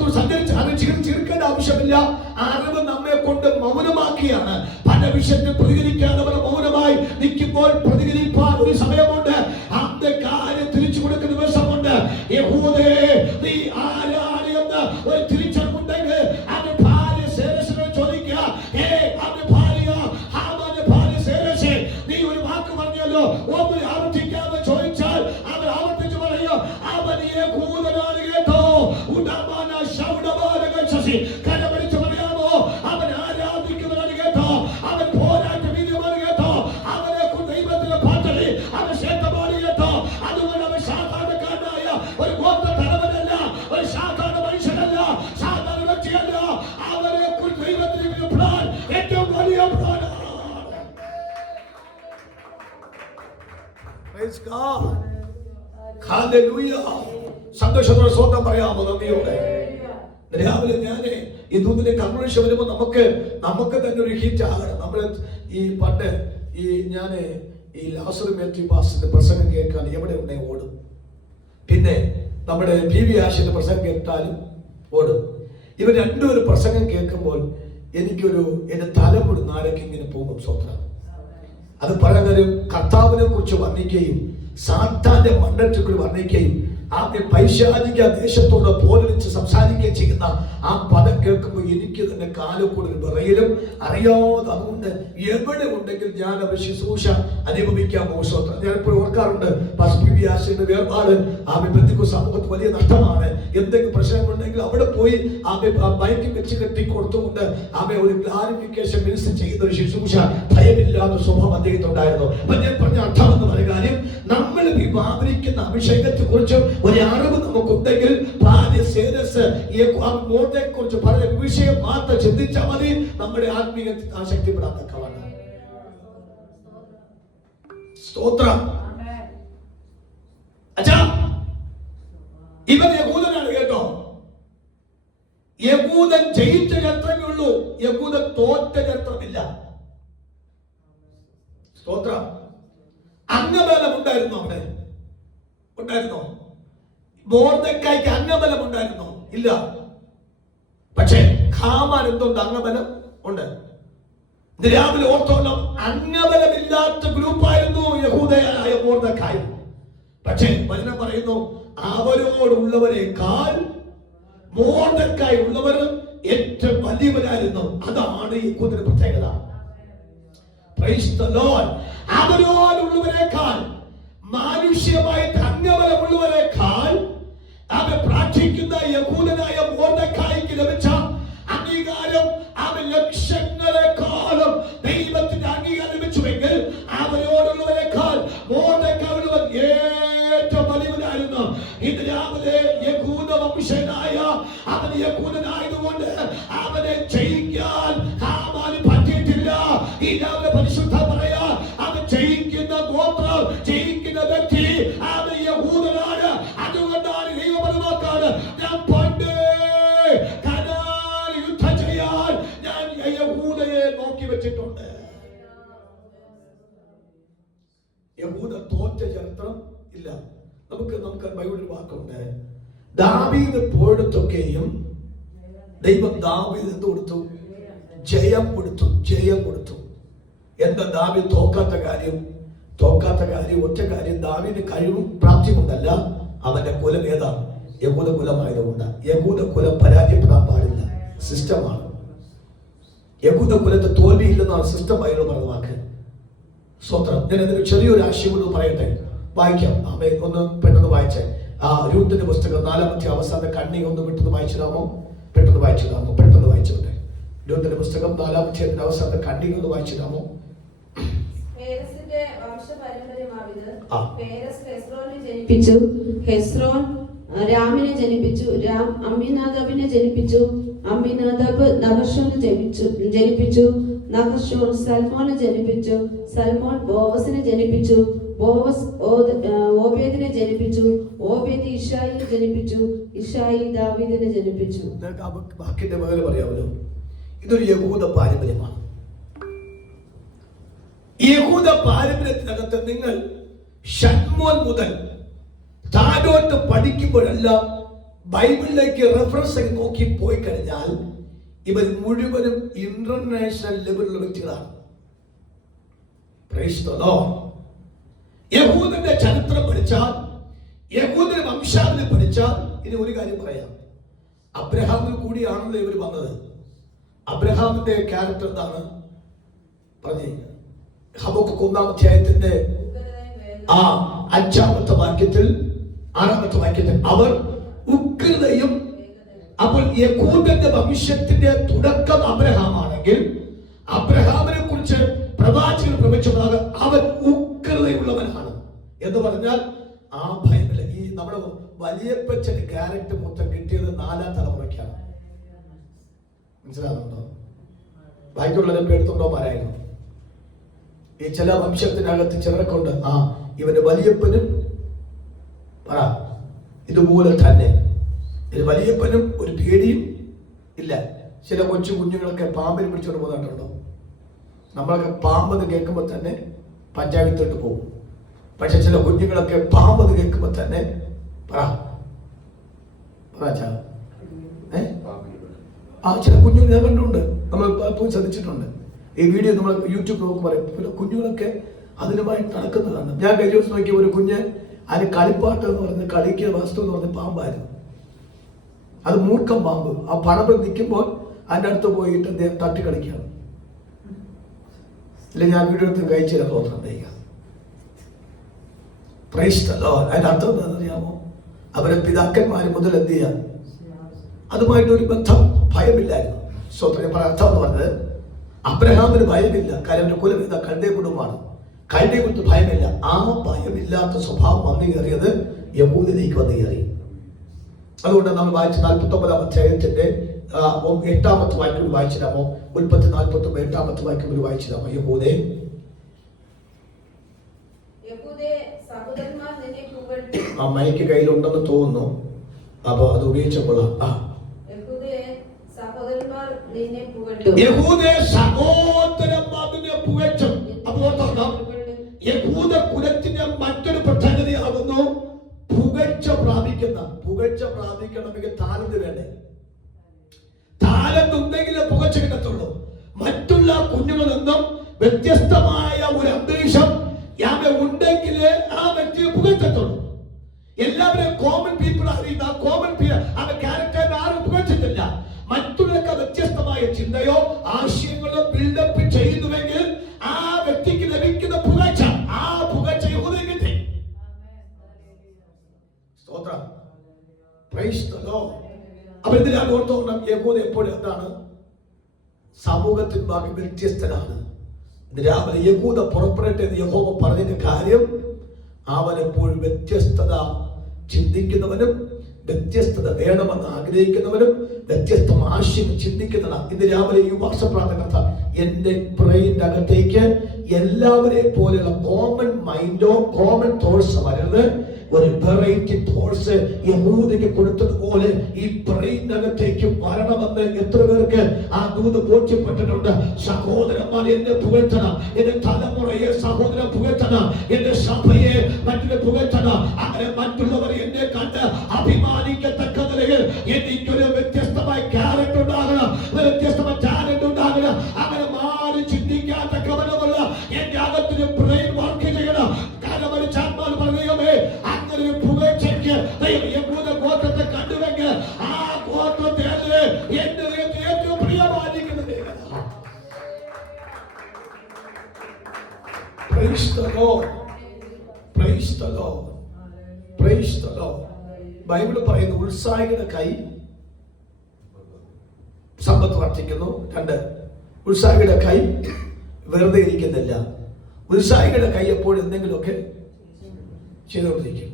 ചിരിക്കേണ്ട ആവശ്യമില്ല. ആ അറിവ് നമ്മെ കൊണ്ട് മൗനമാക്കിയാണ്. പല വിഷയത്തിൽ പ്രതികരിക്കാതെ അവർ മൗനമായി നിൽക്കുമ്പോൾ പ്രതികരിക്കാൻ ഒരു സമയമുണ്ട്. അന്റെ കാര്യം തിരിച്ചു കൊടുക്കുന്ന ദിവസമുണ്ട്. യഹൂദേ, നീ ആരാണ് എന്ന് ഒരു തിരിച്ചറിവുണ്ടെങ്കിൽ അവന്റെ ഭാര്യ സേരസിനെ ചോദിക്കുക. അവന്റെ ഭാര്യ ഹാമാന്റെ ഭാര്യ സേരസ്, നീ ഒരു വാക്ക് പറഞ്ഞല്ലോ, ഒന്ന് ആവർത്തിക്കാതെ ചോദിച്ചാൽ അവൻ ആവർത്തിച്ചു പറയും, അവൻ യഹൂദനാണ് കേട്ടോ. കരമടിച്ചു പറയാമോ? അവൻ ആരാധിക്കുന്നവനാണ് കേട്ടോ. അവൻ പോരാട്ട വീര്യമാണ് കേട്ടോ. അവനെ ദൈവത്തിന്റെ പദ്ധതി അവൻ ശ്രദ്ധമാണ് കേട്ടോ. അതുകൊണ്ട് അവൻ സാധാരണക്കാരനായ ഒരു ഗോത്ര തലവനല്ല, ഒരു സാധാരണ മനുഷ്യനല്ല, സാധാരണ വ്യക്തിയല്ല. അവനെ ദൈവത്തിന്റെ പ്ലാൻ ഏറ്റവും വലിയ പ്ലാനാണ്. Praise God. Hallelujah. സന്തോഷത്തോടെ സ്വന്തം പറയാമോ? നന്ദിയോടെ. രാവിലെ ഞാന് ഈ ദൂതിന്റെ കൺവെൻഷൻ വരുമ്പോൾ നമുക്ക് തന്നെ ഒരു ഹീറ്റ് ആകണം. നമ്മൾ ഈ പണ്ട് ഞാന് ഈ ലാസർ മാത്യു പാസ്റ്ററിന്റെ പ്രസംഗം കേൾക്കാൻ എവിടെ ഉണ്ടേ ഓടും. പിന്നെ നമ്മുടെ PV ആശിന്റെ പ്രസംഗം കേട്ടാലും ഓടും. ഇവർ രണ്ടുപേരും പ്രസംഗം കേൾക്കുമ്പോൾ എന്റെ തലമുടി നാലൊക്കെ ഇങ്ങനെ പോകും. സ്വത്രം അത് പറയുന്നൊരു കർത്താവിനെ കുറിച്ച് വർണ്ണിക്കുകയും സാത്താന്റെ മണ്ഡലത്തെക്കുറിച്ച് വർണ്ണിക്കുകയും ആ പൈശാചിക ദേശത്തോട് പോലടിച്ച് സംസാരിക്കുകയും ചെയ്യുന്ന ആ പദം കേൾക്കുമ്പോൾ എനിക്ക് തന്നെ കാലക്കൂടൽ വിറയിലും അറിയാതെ. അതുകൊണ്ട് എവിടെ ഉണ്ടെങ്കിൽ ഞാൻ അവർ ശുശ്രൂഷ അനുഭവിക്കാൻ മോശം. ഞാൻ ഇപ്പോൾ ഓർക്കാറുണ്ട്, PV ആശയുടെ വേർപാട് ആ ബന്ധുക്ക സമൂഹത്ത് വലിയ നഷ്ടമാണ്. എന്തെങ്കിലും പ്രശ്നമുണ്ടെങ്കിൽ അവിടെ പോയി ബൈക്ക് വെച്ച് കെട്ടിക്കൊടുത്തുകൊണ്ട് ഒരു ക്ലാരിഫിക്കേഷൻ മിനിസ്റ്റർ ചെയ്യുന്ന ഒരു ശുശ്രൂഷ ഭയമില്ലാത്ത സ്വഭാവം അദ്ദേഹത്തുണ്ടായിരുന്നു. അപ്പൊ ഞാൻ പറഞ്ഞ അർത്ഥം എന്ന് പറയുന്ന കാര്യം, നമ്മൾ വിവാദിക്കുന്ന അഭിഷേകത്തെ കുറിച്ച് ഒരു അറിവ് നമുക്കുണ്ടെങ്കിൽ കുറിച്ച് പറഞ്ഞ വിഷയം മാത്രം ചിന്തിച്ചാൽ മതി. നമ്മുടെ ആത്മീയ ശക്തിപ്പെടാൻ തക്കവണ്ണം. സ്തോത്രം. അച്ഛാ, ഇവൻ യഹൂദനാണ് കേട്ടോ. യഹൂദൻ ജയിച്ച ചരിത്രമേ ഉള്ളൂ. യഹൂദ തോറ്റ ചരിത്രമില്ല. സ്തോത്രം. അംഗബലം ഉണ്ടായിരുന്നോ? അവിടെ ഉണ്ടായിരുന്നോ? മൊർദെഖായിക്ക് അംഗബലം ഉണ്ടായിരുന്നോ? ഇല്ല. പക്ഷേ ഹാമാൻ എന്തുണ്ട്? അംഗബലം ഉണ്ട്. രാവിലെ ഓർത്തോളം അംഗബലമില്ലാത്ത ഗ്രൂപ്പായിരുന്നു യഹൂദയായ മൊർദെഖായി. പക്ഷേ വചനം പറയുന്നു, അവരോടുള്ളവരെക്കാൾ മൊർദെഖായി ഉള്ളവർ ഏറ്റവും വലിയവരായിരുന്നു. അതാണ് യഹൂദന്റെ പ്രത്യേകത. Praise the Lord. അവരോടുള്ളവരെക്കാൾ, മാനുഷ്യമായിട്ട് അംഗബലമുള്ളവരെക്കാൾ അവൻ പ്രാർത്ഥിക്കുന്ന യഹൂദനായ മൊർദെഖായിക്ക് ലഭിച്ച അംഗീകാരം അവൻ ലക്ഷങ്ങളെക്കാളും ദൈവത്തിന്റെ അംഗീകാരം ലഭിച്ചുവെങ്കിൽ അവരോടുള്ളവരെക്കാൾ മൊർദെഖായിയുള്ളവർ ഏറ്റവും വലിയവനായിരുന്നു. ഇന്ന് രാവിലെ യഹൂദ വംശനായ അവൻ യഹൂദനായതുകൊണ്ട് അവനെ ജയിക്കാൻ ഹാമാന് പറ്റിയിട്ടില്ല. ഈ രാവിലെ പരിശുദ്ധ പറയാ, അവൻ ജയിക്കുന്ന ഗോത്രം, ജയിക്കുന്ന വ്യക്തി അവൻ യഹൂദനാണ്. അതുകൊണ്ടാണ് ദൈവപരമാക്കാണ് ഞാൻ പണ്ട് കനാനിൽ യുദ്ധം ചെയ്യാൻ ഞാൻ യഹൂദയെ നോക്കി വെച്ചിട്ടുണ്ട്. യഹൂദ തോറ്റ ചരിത്രം ഇല്ല. നമുക്ക് ബൈബിളിൽ വാക്കുണ്ട്, ദാവീദ് പോയിടത്തൊക്കെയും ദൈവം ദാവീദ് എന്ത് കൊടുത്തു? ജയം കൊടുത്തു. ജയം കൊടുത്തു. എന്താ ദാവീദ് തോക്കാത്ത കാര്യം? ഒറ്റ കാര്യം, ദാവീദ് കഴിവും പ്രാപ്തിയും കൊണ്ടല്ല, അവന്റെ കുലം ഏതാ? യഹൂദ കുലമായതുകൊണ്ട്. യഹൂദ കുലം പരാജയപ്പെടാൻ പാടില്ല. സിസ്റ്റമാണ്. യഹൂദ കുലത്തെ തോൽവിയില്ലെന്നാണ് സിസ്റ്റം ബൈബിൾ പറഞ്ഞ വാക്ക്. സ്വത്രം. ഞാൻ അതിന് ചെറിയൊരു ആശയം കൊണ്ട് പറയട്ടെ, വായിക്കാം. അമ്മ ഒന്ന് പെട്ടെന്ന് വായിച്ചേ. രൂത്തിന്റെ പുസ്തകം 4-ാമത്തെ അവസാനത്തെ കണ്ണി ഒന്ന് പെട്ടെന്ന് വായിച്ചിടാമോ? പെട്ടെന്ന് വായിച്ചിട്ടെ. രൂത്തിന്റെ പുസ്തകം 4-ാമത്തെ അവസാനത്തെ കണ്ണി ഒന്ന് വായിച്ചിടാമോ? ഹെസ്രോൻ രാമിനെ ജനിപ്പിച്ചു. രാം അമ്മിനാദാബിനെ ജനിപ്പിച്ചു. അമ്മിനാദാബ് നഹശോനെ ജനിപ്പിച്ചു. നഹശോൻ സൽമോനെ ജനിപ്പിച്ചു. സൽമോൻ ബോവസിനെ ജനിപ്പിച്ചു. ബോവസ് ഓബേദിനെ ജനിപ്പിച്ചു. ഓബേദ് ഇഷായിയെ ജനിപ്പിച്ചു. ഇഷായി ദാവീദിനെ ജനിപ്പിച്ചു. വാക്കിന്റെ മകന് പറയാമല്ലോ, ഇതൊരു യഹൂദ പാരമ്പര്യമാണ്. യഹൂദ പാരമ്പര്യത്തിനകത്ത് നിങ്ങൾ ഷദ്മോൻ മുതൽ താഴോട്ട് പഠിക്കുമ്പോഴെല്ലാം ബൈബിളിലേക്ക് റെഫറൻസ് നോക്കി പോയി കഴിഞ്ഞാൽ ഇവർ മുഴുവനും ഇന്റർനാഷണൽ ലെവലിലുള്ള വ്യക്തികളാണ്. Price the Lord. യഹൂദന്റെ ചരിത്രം പഠിച്ചാൽ, യഹൂദന്റെ വംശാവലി പഠിച്ചാൽ, ഇനി ഒരു കാര്യം പറയാം, അബ്രഹാമിൽ കൂടിയാണല്ലോ ഇവർ വന്നത്. അബ്രഹാമിന്റെ ക്യാരക്ടർ എന്താണ് പറഞ്ഞേ? ഹബക്കൂക്ക് 1-ാം അധ്യായത്തിന്റെ 5-ാമത്തെ വാക്യത്തിൽ 6-ാമത്തെ വാക്യത്തിൽ അവർ ഉഗ്രതയും. അപ്പോൾ യഹൂദന്റെ വംശത്തിന്റെ തുടക്കം അബ്രഹാമാണെങ്കിൽ അബ്രഹാമിനെ കുറിച്ച് പ്രവാചകൻ പ്രവചിച്ചത് അവൻ ഉഗ്രതയുള്ളവനാണ് എന്ന് പറഞ്ഞാൽ ആ ഭയമില്ല. ഈ നമ്മുടെ വലിയപ്പച്ചന് ക്യാരക്ടർ മൊത്തം കിട്ടിയത് 4-ാം തലമുറയ്ക്കാണ്. മനസ്സിലാകുന്നുണ്ടോ? ബാക്കിയുള്ളവരെ പേടുത്തുണ്ടോമാരായിരുന്നു. ഈ ചില വംശത്തിനകത്ത് ചിലരൊക്കെ ഉണ്ട്, ഇവന്റെ വലിയപ്പനും പറ ഇതുപോലെ തന്നെ. വലിയപ്പനും ഒരു പേടിയും ഇല്ല. ചില കൊച്ചു കുഞ്ഞുങ്ങളൊക്കെ പാമ്പിനെ പിടിച്ചോണ്ട് പോകുന്നുണ്ടോ? നമ്മളൊക്കെ പാമ്പെന്ന് കേൾക്കുമ്പോൾ തന്നെ പഞ്ചായത്തോട്ട് പോകും. പക്ഷെ ചില കുഞ്ഞുങ്ങളൊക്കെ പാമ്പെന്ന് കേൾക്കുമ്പോൾ തന്നെ ചില കുഞ്ഞുങ്ങൾ ഞാൻ കണ്ടിട്ടുണ്ട്, നമ്മൾ പോയി ശ്രദ്ധിച്ചിട്ടുണ്ട്. ഈ വീഡിയോ നമ്മൾ യൂട്യൂബ് നോക്കുമ്പോൾ കുഞ്ഞുങ്ങളൊക്കെ അതിനുമായി നടക്കുന്നതാണ്. ഞാൻ കഴിഞ്ഞ ദിവസം നോക്കിയ ഒരു കുഞ്ഞ്, അതിന് കളിപ്പാട്ട് എന്ന് പറഞ്ഞ് കളിക്കുക വസ്തു എന്ന് പറഞ്ഞ പാമ്പായിരുന്നു. അത് മൂർഖം പാമ്പ്. ആ പണം നിൽക്കുമ്പോൾ അതിൻ്റെ അടുത്ത് പോയിട്ട് അദ്ദേഹം തട്ടി കളിക്കുകയാണ്. ഇല്ല, ഞാൻ വീഡിയോ എടുത്ത് കഴിച്ചില്ല തോത്രം തയ്ക്കുക. Price the Lord. അതിന്റെ അർത്ഥം എന്താണെന്ന് അറിയാമോ? അവരെ പിതാക്കന്മാർ മുതൽ എന്ത് ചെയ്യാം, അതുമായിട്ടൊരു ബന്ധം ഭയമില്ലായിരുന്നു. സ്വന്തം അർത്ഥം എന്ന് പറഞ്ഞത് അബ്രഹാമിന് ഭയമില്ല. കാര്യം അവന്റെ കുലം ഇതാ കൽദയ കുടുംബമാണ്. കൽദയ കുലത്ത് ഭയമില്ല. ആ ഭയമില്ലാത്ത സ്വഭാവം വന്നു കയറിയത് യഹൂദയിലേക്ക് വന്നു കയറി. അതുകൊണ്ട് നമ്മൾ വായിച്ച 49-ാം അധ്യായത്തിന്റെ 8-ാമത്തെ വാക്യം വായിച്ചിടാമോ? ഉൽപ്പത്തി 49 8-ാമത്തെ വാക്യം വായിച്ചിടാമോ? യഹൂദേ ആ മൈക്ക് കയ്യിലുണ്ടെന്ന് തോന്നുന്നു, അപ്പൊ അത് ഉപയോഗിച്ചപ്പോൾ യഹൂദ സഹോദരന്മാരെ പുകഴ്ത്തും. അപ്പോൾ യഹൂദ കുലത്തിന്റെ മറ്റൊരു പ്രത്യേകതയാകുന്നു പുകഴ്ച പ്രാപിക്കണമെങ്കിൽ താലന്ത് വേണ്ടേ? താലന്ത് ഉണ്ടെങ്കിലേ പുകഴ്ച കിട്ടത്തുള്ളൂ. മറ്റുള്ള കുഞ്ഞുങ്ങളിൽ നിന്നും വ്യത്യസ്തമായ ഒരു അന്തരീക്ഷം ഉണ്ടെങ്കിലേ ആ വ്യക്തിയെ പുകഴ്ത്തത്തുള്ളൂ. എല്ലാവരും കോമൺ പീപ്പിൾ അറിയുന്ന കോമൺ ക്യാരക്ടറിനെ ആരും പുകഴ്ത്തിട്ടില്ല. മറ്റുള്ളവർക്ക് വ്യത്യസ്തമായ ചിന്തയോ ആശയങ്ങളോ ബിൽഡപ്പ് ചെയ്യുന്നുവെങ്കിൽ ആ വ്യക്തിക്ക് ലഭിക്കുന്ന പുകഴ്ച, ആ പുകഴ്ച യഹൂദന് കിട്ടി. സ്തോത്രം. Price the Lord. അപ്പോൾ ഇതിലാണ് ഓർത്തോണം, യഹൂദ എപ്പോഴും എന്താണ്? സമൂഹത്തിന് ഭാഗം വ്യത്യസ്തനാണ്. രാവിലെ യഹൂദ പുറപ്പെടട്ടെ എന്ന് യഹോവ പറഞ്ഞതിന്റെ കാര്യം, അവൻ എപ്പോഴും വ്യത്യസ്തത ചിന്തിക്കുന്നവനും വ്യത്യസ്തത വേണമെന്ന് ആഗ്രഹിക്കുന്നവനും വ്യത്യസ്ത ആശയം ചിന്തിക്കുന്നതാണ്. ഇന്ന് രാവിലെ ഈ വർഷപ്രാർത്ഥന എന്റെ ബ്രെയിൻ്റെ അകത്തേക്ക് എല്ലാവരെയും പോലെയുള്ള കോമൺ മൈൻഡോ കോമൺ തോട്ട്സ് വരരുത്. ഒരു വെറൈറ്റി തോട്ട്സ് യഹൂദയ്ക്ക് കൊടുത്തതുപോലെ ഈ ബ്രെയിനകത്തേക്ക് വരണമെന്ന് എത്ര പേർക്ക് ആ ദൂത് ബോധ്യപ്പെട്ടിട്ടുണ്ട്? സഹോദരന്മാർ എന്നെ പുകഴ്ത്തണം, എന്റെ തലമുറയെ സഹോദരൻ പുകഴ്ത്തണം, എന്റെ സഭയെ മറ്റുള്ള പുകഴ്ത്തണം. അങ്ങനെ മറ്റുള്ളവർ എന്നെ കണ്ട് അഭിമാനിക്കത്തക്ക നിലയിൽ എനിക്കൊരു വ്യത്യസ്തമായ ക്യാരക്ടർ ഉണ്ടാകണം, വ്യത്യസ്തമായ ടാലന്റ് ഉണ്ടാകണം. അങ്ങനെ മാറി ചിന്തിക്കാത്ത കവനമുള്ള എന്റെ അകത്തിന് ബ്രെയിൻ വർക്ക് ചെയ്യണം. കാരണം ചാത്മാൽ പറയുകയെ അങ്ങനെ ഒരു പുകഴ്ചയ്ക്ക് യഹൂദ ഗോത്രത്തെ കണ്ടുവെങ്കിൽ ആ ഗോത്രത്തെ എന്റെ ഏറ്റവും പ്രിയമായിരിക്കുന്നത്. Praise the Lord. Praise the Lord. Praise the Lord. Bible പറയുന്നു ഉത്സാഹിയുടെ കൈ സമ്പത്ത് വർദ്ധിക്കുന്നു. 2, ഉത്സാഹിയുടെ കൈ വെറുതെ ഇരിക്കുന്നില്ല. ഉത്സാഹിയുടെ കൈ എപ്പോഴും എന്തെങ്കിലുമൊക്കെ ചെയ്തുകൊണ്ടിരിക്കും.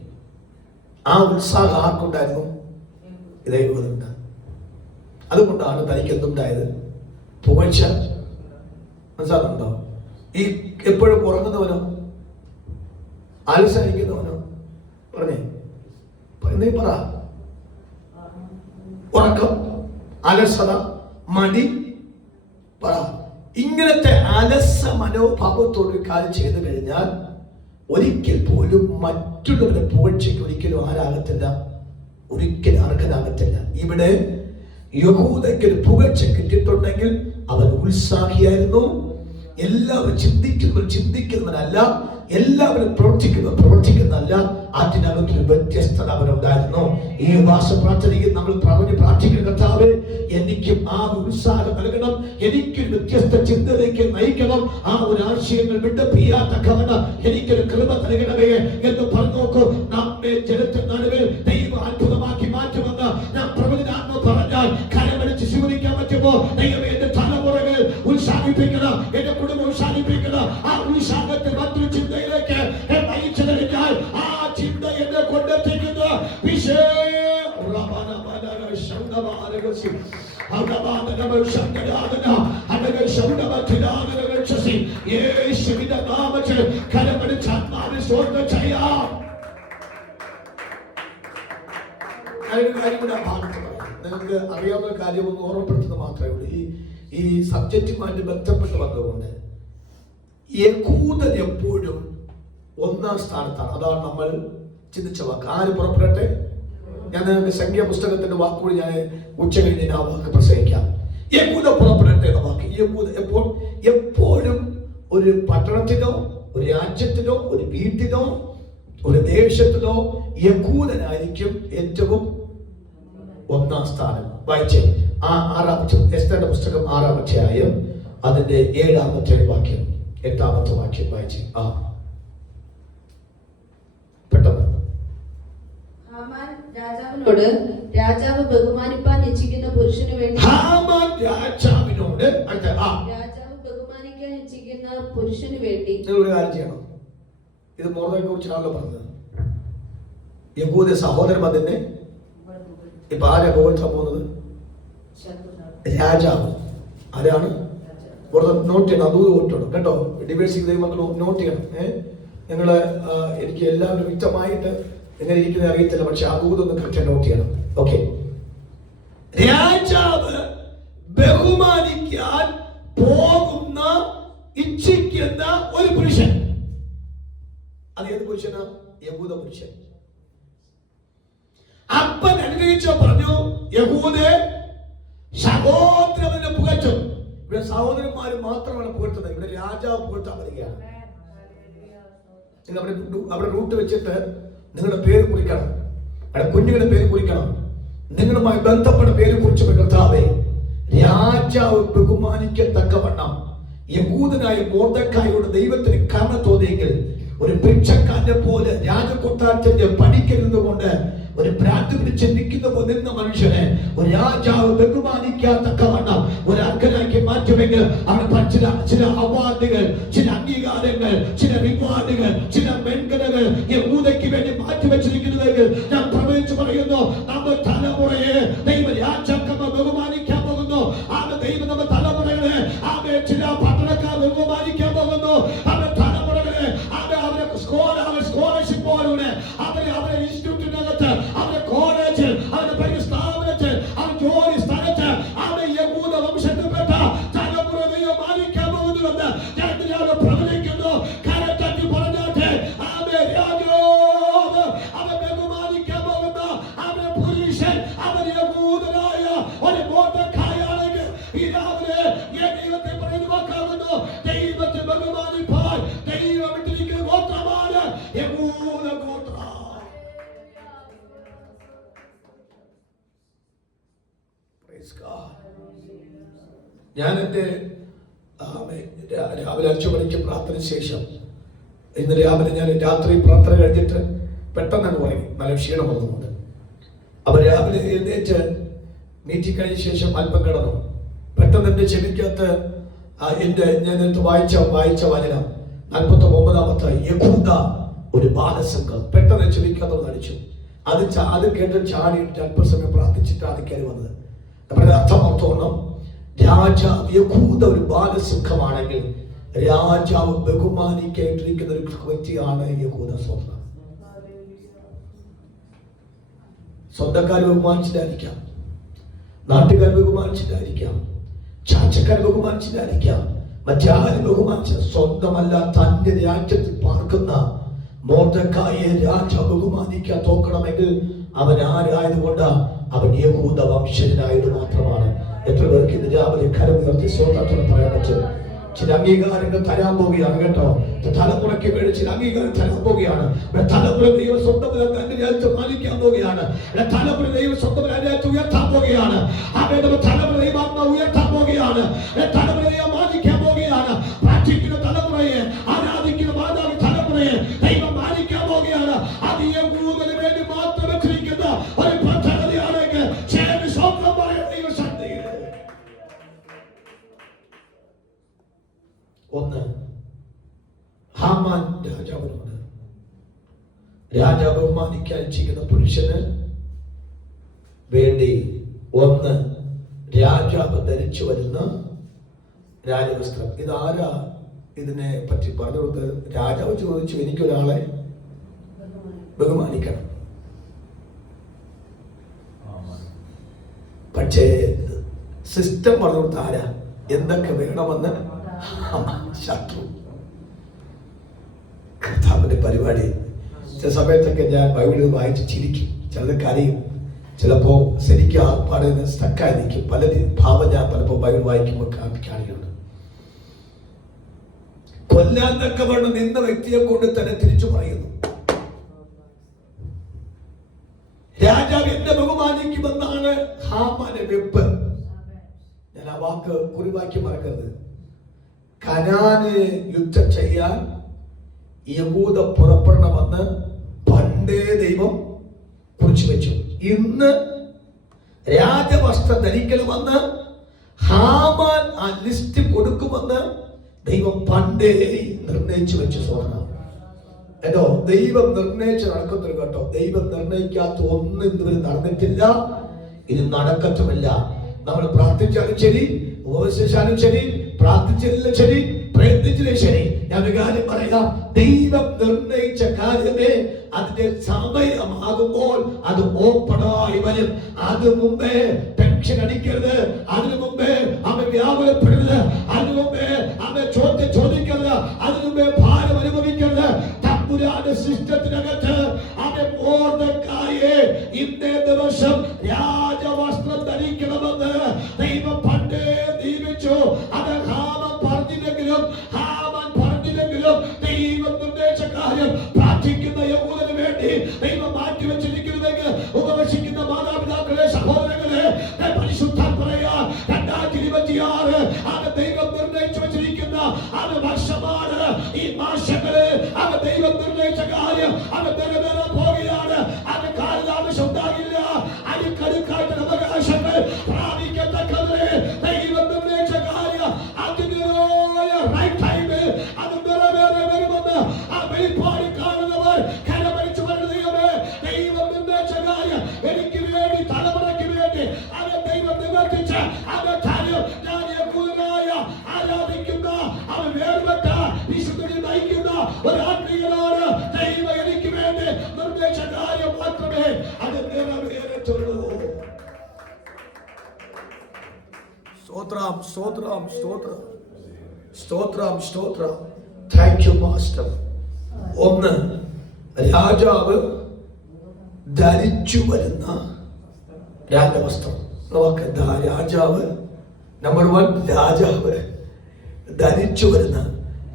ആ ഉത്സാഹം ആർക്കുണ്ടായിരുന്നു? ഇതേപോലുണ്ട്. അതുകൊണ്ടാണ് തനിക്ക് എന്തുണ്ടായത്? പുകഴ്ച. മനസ്സിലാകുന്നുണ്ടോ? ഈ എപ്പോഴും ഉറങ്ങുന്നവനോ ആലസ്യമായിരിക്കുന്നവനോ പറഞ്ഞേ പറ. ഉറക്കം, അലസത, മടി പറ. ഇങ്ങനത്തെ അലസ മനോഭാവത്തോട് കാര്യം ചെയ്തു കഴിഞ്ഞാൽ ഒരിക്കൽ പോലും മറ്റുള്ളവരുടെ പുകഴ്ചയ്ക്ക് ഒരിക്കലും ആരാകത്തില്ല, ഒരിക്കലും അർഹനാകത്തില്ല. ഇവിടെ യഹൂദയ്ക്ക് ഒരു പുകഴ്ച കിട്ടിയിട്ടുണ്ടെങ്കിൽ അവൻ ഉത്സാഹിയായിരുന്നു. എല്ലാവരും ചിന്തിക്കുന്നവനല്ല, എല്ലാവരും പ്രവർത്തിക്കുന്നതല്ല. അതിനകത്തൊരു വ്യത്യസ്തത അവനുണ്ടായിരുന്നു. ഈ ഉപവാസപ്രാർത്ഥനയിൽ നമ്മൾ പറഞ്ഞു പ്രാർത്ഥിക്കുന്ന കർത്താവേ, എനിക്കും ആ ഉത്സാഹം നൽകണം, എനിക്കൊരു വ്യത്യസ്ത ചിന്തയിലേക്ക് നയിക്കണം, ആ ഒരു ആശയങ്ങൾ വിട്ടുപിരിയാത്തക്കവണ്ണം എനിക്കൊരു കൃപ നൽകണമേ എന്ന് പറഞ്ഞു നോക്കൂ. നമ്മെ ജനത്തിന് നടുവിൽ ദൈവം അത്ഭുതമാക്കി മാറ്റുമെന്ന് നാം പ്രവചനാത്മ പറഞ്ഞാൽ കരമടിച്ച് സ്വീകരിക്കാൻ പറ്റുമോ? ദൈവമേ, എന്റെ തലമുറകൾ ഉത്സാഹിപ്പിക്കണം, എന്റെ കുടുംബം ഉത്സാഹിപ്പിക്കണം. ആ ഉത്സാഹത്തെ മറ്റൊരു ചിന്തയിലേക്ക് നയിച്ചു കഴിഞ്ഞാൽ ആ ചിന്ത എന്നെ കൊണ്ടെത്തിക്കുന്ന യേശുവിന്റെ നാമത്തിൽ കരമടിച്ച് ആത്മാവിൽ സ്തോത്രം ചെയ്യാം. നിങ്ങൾക്ക് അറിയാവുന്ന കാര്യം ഒന്ന് ഓർമ്മപ്പെടുത്തുന്നത് മാത്രമേ ഉള്ളൂ. ഈ സബ്ജക്റ്റുമായിട്ട് ബന്ധപ്പെട്ട് വന്നതുകൊണ്ട് യഹൂദൻ എപ്പോഴും ഒന്നാം സ്ഥാനത്താണ്. അതാണ് നമ്മൾ ചിന്തിച്ച വാക്ക്. ആര് പുറപ്പെടട്ടെ? ഞാൻ നിങ്ങൾക്ക് സംഖ്യാ പുസ്തകത്തിന്റെ വാക്കുകൂടി ഞാൻ ഉച്ച കഴിഞ്ഞ് ആ വാക്ക് പ്രസംഗിക്കാം. യഹൂദ പുറപ്പെടട്ടെ എന്ന വാക്ക്. യഹൂദ എപ്പോഴും ഒരു പട്ടണത്തിലോ ഒരു രാജ്യത്തിലോ ഒരു വീട്ടിലോ ഒരു ദേശത്തിലോ യഹൂദനായിരിക്കും ഏറ്റവും ഒന്നാം സ്ഥാനം. വായിച്ചേ ആ 6-ാമത്തെ എസ്തേറിന്റെ പുസ്തകം 6-ാം അധ്യായം അതിന്റെ 7-ാമത്തെ വാക്യം 8-ാമത്തെ വാക്യം വായിച്ചേ. പെട്ടെന്ന്. ഹാമാൻ രാജാവിനോട് രാജാവ് ബഹുമാനിപ്പാൻ ഇച്ഛിക്കുന്ന പുരുഷന് വേണ്ടി രാജാവിനോട് രാജാവ് ബഹുമാനിക്കാൻ ഇച്ഛിക്കുന്ന പുരുഷന് വേണ്ടി ഒരു കാര്യം ചെയ്യണം. ഇത് മോർദെഖായിയെ കുറിച്ചാണല്ലോ പറഞ്ഞത്. യഹൂദ സഹോദരൻ അതിനെ ഇപ്പൊ ആരാ പുകഴ്ത്താൻ പോകുന്നത്? രാജാവ്. ആരാണ്? നോട്ട് ചെയ്യണം. അത് ഓട്ടണം കേട്ടോ. ഡിവേഴ്സിംഗ് ദൈവമക്കൾ നോട്ട് ചെയ്യണം. നിങ്ങള് എനിക്ക് എല്ലാവരും വ്യക്തമായിട്ട് എങ്ങനെ ഇരിക്കുന്നത് അറിയത്തില്ല, പക്ഷെ ആ ദൂതൊന്ന് കൃത്യം നോട്ട് ചെയ്യണം. ഓക്കെ. രാജാവ് ബഹുമാനിക്കാൻ ബഹുമാനിക്കാൻ പോകുന്ന ഇച്ഛിക്കുന്ന ഒരു പുരുഷൻ. അത് ഏത് പുരുഷനാ? യഹൂദ പുരുഷൻ. അപ്പൻ അനുഗ്രഹിച്ചോ പറഞ്ഞു, യഹൂദേ സഹോദരനെ പുകഴ്ത്തും. ഇവിടെ സഹോദരന്മാര് മാത്രമാണ് പുകഴ്ത്തുന്നത്, ഇവിടെ രാജാവ് പുകഴ്ത്താൻ വരികയാണ്. നിങ്ങൾ അവിടെ റൂട്ട് വെച്ചിട്ട് നിങ്ങളുടെ പേര് കുറിക്കണം, അവിടെ കുഞ്ഞുങ്ങളുടെ പേര് കുറിക്കണം, നിങ്ങളുമായി ബന്ധപ്പെട്ട പേര് കുറിച്ച് കർത്താവേ രാജാവ് ബഹുമാനിക്കത്തക്കവണ്ണം യഹൂദനായ മൊർദെഖായിയോട് ദൈവത്തിന് കരുണ തോന്നിയെങ്കിൽ ഒരു ഭിക്ഷക്കാരനെ പോലെ രാജകൊട്ടാരത്തിന്റെ പടിക്കരുന്നുകൊണ്ട് ഒരു ഭ്രാന്ത് പിടിച്ച് നിന്ന മനുഷ്യനെ ഒരു രാജാവ് ബഹുമാനിക്കാത്തക്കവണ്ണം ഒരു അർഹനാക്കി മാറ്റുമെങ്കിൽ അവിടെ ചില അവാർഡുകൾ, ചില അംഗീകാരങ്ങൾ, ചില റിവാർഡുകൾ, ചില മെൻകലകൾ യഹൂദയ്ക്ക് വേണ്ടി മാറ്റിവെച്ചിരിക്കുന്നതെങ്കിൽ ഞാൻ പ്രവചിച്ചു പറയുന്നു, നമ്മൾ തലമുറയെ ദൈവ രാജാക്കന്മാർ ബഹുമാനിക്കാൻ പോകുന്നു. ദൈവം നമ്മുടെ തലമുറകളെ ചില പട്ടണക്കാർ ബഹുമാനിക്കാൻ പോകുന്നു. അവരുടെ തലമുറകളെ അവരുടെ സ്കോളർഷിപ്പോടെ അവരെ ഇൻസ്റ്റിറ്റ്യൂട്ടിനകത്ത്, അവരുടെ കോളേജിൽ, അവരുടെ പഠിക്കുന്ന സ്ഥാപനത്തിൽ, അവരുടെ ജോലി സ്ഥലത്ത് അവരുടെ യഹൂദ വംശത്തിൽപ്പെട്ട തലമുറ ദൈവം മാനിക്കാൻ പോകുന്നുവെന്ന് ഞാൻ ഇതിനോട് പ്രവചിക്കുന്നു. കരത്തട്ടി പറഞ്ഞാട്ടെ, രാജാവ് അവൻ ബഹുമാനിക്കാൻ പോകുന്ന അവരുടെ പുരുഷൻ അവൻ യഹൂദനായ ഒരു മൊർദെഖായിയാണെങ്കിൽ ഈ രാവിലെ ദൈവത്തെ പറയുവാക്കാവുന്നു. ദൈവത്തെ ബഹുമാനിപ്പാൻ ദൈവം ഇട്ടിരിക്കുന്ന ഗോത്രമാണ് യഹൂദ ഗോത്രം. ഞാൻ എന്റെ രാവിലെ 5 മണിക്ക് പ്രാർത്ഥന ശേഷം ഇന്ന് രാവിലെ ഞാൻ രാത്രി പ്രാർത്ഥന കഴിഞ്ഞിട്ട് പെട്ടെന്നാണ് പറയും, നല്ല ക്ഷീണം വന്നുകൊണ്ട്. അപ്പൊ രാവിലെ എഴുന്നേറ്റ് മീറ്റിംഗ് കഴിഞ്ഞ ശേഷം അല്പം കിടന്നു. പെട്ടെന്ന് എന്റെ ചെവിക്കകത്ത് ഞാൻ എടുത്ത് വായിച്ച വചനം 49 യഹൂദ ഒരു ബാലസംഘം പെട്ടെന്ന് ചെവിക്കകത്ത് അടിച്ചു. അത് കേട്ട് ചാടിയിട്ട് അല്പസമയം പ്രാർത്ഥിച്ചിട്ട് അത് കയറി വന്നത്. നമ്മുടെ അർത്ഥമോർത്തോണം, രാജാവ് യഹൂദ ഒരു ബാലസുഖമാണെങ്കിൽ രാജാവ് ബഹുമാനിക്കേണ്ടിരിക്കുന്ന ഒരു വ്യക്തിയാണ് യഹൂദ. സ്വന്തക്കാർ ബഹുമാനിച്ചിട്ടായിരിക്കാം, നാട്ടുകാർ ബഹുമാനിച്ചിട്ടായിരിക്കാം, ചാച്ചക്കാർ ബഹുമാനിച്ചിട്ടായിരിക്കാം, മറ്റാരും ബഹുമാനിച്ച സ്വന്തമല്ല തന്റെ രാജ്യത്തിൽ പാർക്കുന്ന മൊർദെഖായിയെ രാജാവ് ബഹുമാനിക്കാൻ തോക്കണമെങ്കിൽ അവൻ ആരായതുകൊണ്ട് അവൻ യഹൂദ വംശജനായത് മാത്രമാണ്. എത്ര പേർക്ക് ഇന്ന് രാവിലെ കരമുയർത്തി സ്വതന്ത്രം പറയാൻ പറ്റും? ചില അംഗീകാരങ്ങൾ തരാൻ പോവുകയാണ് കേട്ടോ. തലമുറയ്ക്ക് വേണ്ടി ചില അംഗീകാരം തരാൻ പോവുകയാണ്. തലമുറ ദൈവം സ്വന്തം തന്റെ രാജ്യത്ത് മാനിക്കാൻ പോവുകയാണ്. തലമുറ ദൈവം സ്വന്തം രാജ്യത്ത് ഉയർത്താൻ പോവുകയാണ്. തലമുറ ദൈവാത്മാ ഉയർത്താൻ പോവുകയാണ്. തലമുറ ദൈവം മാനിക്കാൻ പോവുകയാണ്. പ്രാർത്ഥിക്കുന്ന തലമുറയെ, ആരാധിക്കുന്ന മാതാവ് തലമുറയെ ദൈവം മാനിക്കാൻ പോവുകയാണ്. അത് യഹൂദന് വേണ്ടി മാത്രം വെച്ചിരിക്കുന്ന ഒരു പദ്ധതിയാണെങ്കിൽ സ്വന്തം പറയുന്ന ദൈവശക്തി. ഒന്ന്, ഹാമാൻ രാജാവിനോട് രാജാവ് ബഹുമാനിക്കാൻ ചെയ്യുന്ന പുരുഷന് വേണ്ടി ഒന്ന് രാജാവ് ധരിച്ചു വരുന്ന രാജവസ്ത്രം. ഇതാരാ ഇതിനെ പറ്റി പറഞ്ഞു കൊടുത്തത്? രാജാവ് ചോദിച്ചു, എനിക്കൊരാളെ ബഹുമാനിക്കണം. പക്ഷേ സിസ്റ്റം പറഞ്ഞു കൊടുത്ത ആരാ? എന്തൊക്കെ വേണമെന്ന് ശത്രു. കർത്താവിന്റെ പരിപാടി. ചില സമയത്തൊക്കെ ഞാൻ ബൈബിളിൽ വായിച്ച് ചിരിക്കും, ചിലത് കരയും, ചിലപ്പോ ശരിക്കും ആ പാടുന്ന സ്റ്റക്കായി നിൽക്കും. പല ഭാവം ഞാൻ പലപ്പോ ബൈബിൾ വായിക്കുമ്പോൾ കാണിക്കുന്നുണ്ട്. കൊല്ലാൻ തക്കവണ്ണം നിന്ന വ്യക്തിയെ കൊണ്ട് തന്നെ തിരിച്ചു പറയുന്നു, രാജാവ് എന്നെ ബഹുമാനിക്കുമെന്നാണ് ഹാമാന്റെ വെപ്പ്. ഞാൻ ആ വാക്ക് കുറിവാക്കി മറക്കരുത്. കനാന് യുദ്ധം ചെയ്യാൻ യഹൂദ പുറപ്പെടണമെന്ന് പണ്ടേ ദൈവം കുറിച്ചു വെച്ചു. ഇന്ന് രാജവസ്ത്രം ധരിക്കണമെന്ന് ഹാമാൻ ആ ലിസ്റ്റ് കൊടുക്കുമെന്ന് ദൈവം പണ്ടേ നിർണയിച്ചു വെച്ചു. സ്വർണ്ണ കേട്ടോ, ദൈവം നിർണയിച്ച് നടക്കത്തില്ല കേട്ടോ. ദൈവം നിർണയിക്കാത്ത ഒന്നും ഇതുവരെ നടന്നിട്ടില്ല, ഇത് നടക്കത്തുമില്ല. നമ്മൾ പ്രാർത്ഥിച്ചാലും ശരി, ഉപവസിച്ചാലും ശരി, പ്രാർത്ഥിച്ചാലും ശരി, പ്രയത്നിച്ചാലും ശരി, ഞാൻ ഒരു കാര്യം പറയാം, ദൈവം നിർണയിച്ച കാര്യമേ അതിന്റെ സമയമാകുമ്പോൾ അത് ഓപ്പണായി വരും. അത് മുമ്പേ ടെൻഷൻ അടിക്കരുത്. അതിനു മുമ്പേ അവൻ വ്യാകുലപ്പെടരുത്. അതിനു മുമ്പേ അവൻ ചോദിക്കരുത്. അതിനു മുമ്പേ ഭാരം അനുഭവിക്കരുത്. തമ്പുരാന്റെ സിസ്റ്റത്തിനകത്ത് അവൻ മോർദെഖായിയെ ഇന്നേ ദിവസം രാജവസ്ത്രം ധരിക്കണമെന്ന് ദൈവം പണ്ടേ നിയമിച്ചു. അത് ഹാമാൻ പറഞ്ഞില്ലെങ്കിലും ദൈവം നിർദ്ദേശിച്ച കാര്യം പ്രാർത്ഥിക്കുന്ന യഹൂദന് വേണ്ടി ദൈവം മാറ്റിവെച്ചിരിക്കുന്നുവെങ്കിൽ ഉപവസിക്കുന്ന മാതാപിതാക്കളെ, സഹോദരങ്ങളെ, പരിശുദ്ധൻ പറയാ 2026 അത് ദൈവം നിർണയിച്ചു വെച്ചിരിക്കുന്ന അത് വർഷമാണ്. ഈ മാസങ്ങള് അത് ദൈവം നിർണയിച്ച കാര്യം അത് നിറവേറാൻ പോകുകയാണ്. അത് കാലതാമസം ഉണ്ടാകില്ല. അടുക്കടുക്കായിട്ട് അവകാശങ്ങൾ പ്രാപിക്കത്തക്കവരെ ദൈവം നിർണയിച്ച കാര്യം അതിൻ്റെതായ റൈറ്റ് ടൈമിൽ അത് നിറവേറി വരുമെന്ന് ആ വെളിപ്പാട് കാണുന്നവർ കരമടിച്ചു പറയുന്നതേ, ദൈവം നിർണയിച്ച കാര്യം എനിക്ക് വേണ്ടി, തലമുറയ്ക്ക് വേണ്ടി അത് ദൈവം നിവർത്തിച്ച അത് കാര്യം ഞാൻ യഹൂദനായ ആരാധിക്കുന്ന അവൻ വേർപെട്ട വിശുദ്ധനെ നയിക്കുന്ന ഒരു ആത്മീയനാണ്. ദൈവം എനിക്ക് വേണ്ടി നിർദ്ദേശിച്ച കാര്യം മാത്രമേ അത് നിറവേറത്തുള്ളൂ. സ്തോത്രം, സ്തോത്രം, സ്തോത്രം, സ്തോത്രം, സ്തോത്രം. Thank you master. ഒന്ന്, രാജാവ് ധരിച്ചു വരുന്ന രാജവസ്ത്രം. നോക്കെന്താ രാജാവ്, നമ്പർ 1, രാജാവ് ധരിച്ചു വരുന്ന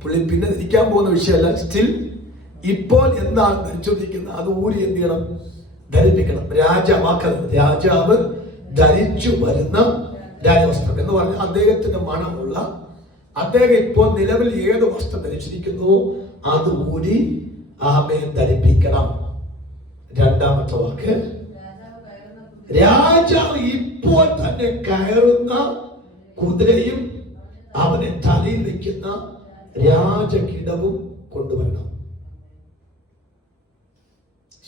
പുള്ളി പിന്നെ ധരിക്കാൻ പോകുന്ന വിഷയമല്ല. സ്റ്റിൽ ഇപ്പോൾ എന്താണ് ധരിച്ചുകൊണ്ടിരിക്കുന്നത് അത് ഊരി എന്ത് ചെയ്യണം? ധരിപ്പിക്കണം. രാജാവ് ധരിച്ചു വരുന്ന രാജവസ്ത്രം എന്ന് പറഞ്ഞാൽ അദ്ദേഹത്തിന്റെ മണമുള്ള, അദ്ദേഹം ഇപ്പോൾ നിലവിൽ ഏത് വസ്ത്രം ധരിച്ചിരിക്കുന്നു അത് ഊരി ആമേൻ ധരിപ്പിക്കണം. രണ്ടാമത്തെ വാക്ക്, രാജാവ് ഇപ്പോൾ തന്നെ കയറുന്ന കുതിരയും അവനെ തലയിൽ വെക്കുന്ന രാജകിടവും കൊണ്ടുവരണം.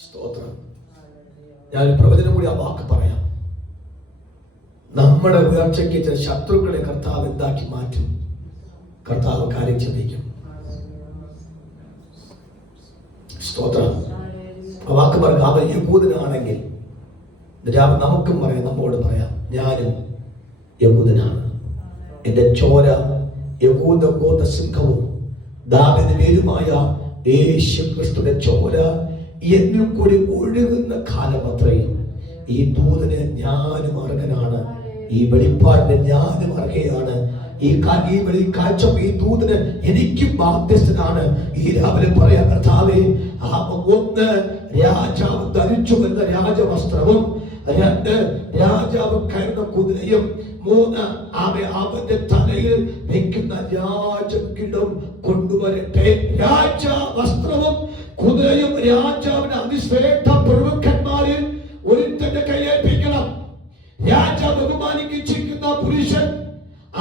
സ്തോത്രം. ഞാൻ പ്രവചനം കൂടി ആ വാക്ക് പറയാം. നമ്മുടെ ഉയർച്ചയ്ക്ക് ചില ശത്രുക്കളെ കർത്താവ് എന്താക്കി മാറ്റും. കർത്താവ് കാര്യം ചിന്തിക്കും. സ്തോത്രം. ആ വാക്ക് പറയുക, അവൻ യഹൂദനാണെങ്കിൽ നമുക്കും പറയാം, നമ്മോട് പറയാം, ഞാനും യഹൂദനാണ്. എന്റെ ചോര യഹൂദ ഗോത്ര സിംഹവും ദാവീദിന്റെ വേരുമായ യേശു ക്രിസ്തുവിന്റെ ചോര എന്നിൽ കൂടി ഒഴുകുന്ന കാലം അത്രയും ഈ ദൂതന് ഞാനും അർഹനാണ്. ഈ വെളിപ്പാടിന് ഞാനും അർഹയാണ്. ഈ കാഴ്ച ഈ ദൂതന് എനിക്കും ബാധ്യസ്ഥനാണ്. ഈ രാവിലെ പറയാം, കർത്താവേ, ഒന്ന്, രാജാവ് ധരിച്ചു വരുന്ന രാജവസ്ത്രവും, 2, രാജാവ് കയറുന്ന കുതിരയും, 3, അവന്റെ തലയിൽ വെക്കുന്ന രാജകിടം കൊണ്ടുവരട്ടെ. രാജവസ്ത്രവും കുതിരയും രാജാവിന്റെ അതിശ്രേഷ്ഠ പ്രമുഖന്മാരിൽ ഒരുത്തന്റെ കയ്യേൽപ്പിക്കണം. രാജാവ് ബഹുമാനിക്കുന്ന പുരുഷൻ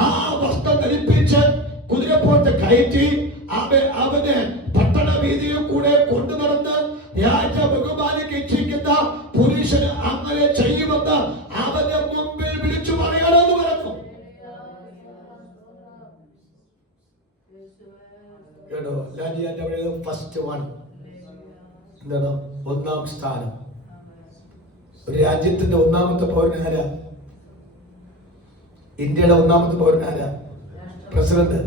ആ വസ്ത്രം ധരിപ്പിച്ച് കുതിരപ്പുറത്ത് കയറ്റി അവന് പട്ടണ വീതിയിൽ കൂടെ കൊണ്ടുനടന്ന് രാജാവ് ബഹുമാനിക്കുന്ന പുരുഷന് അങ്ങനെ ചെയ്യുമെന്ന് അവന്റെ മുമ്പിൽ വിളിച്ചു പറയണമെന്ന് പറഞ്ഞു. ഫസ്റ്റ് വൺ എന്താണ്? ഒന്നാം സ്ഥാനം. ഒരു രാജ്യത്തിന്റെ ഒന്നാമത്തെ പൗരൻ ആരാ? ഇന്ത്യയുടെ ഒന്നാമത്തെ പൗരൻ ആരാ? പ്രസിഡന്റ്,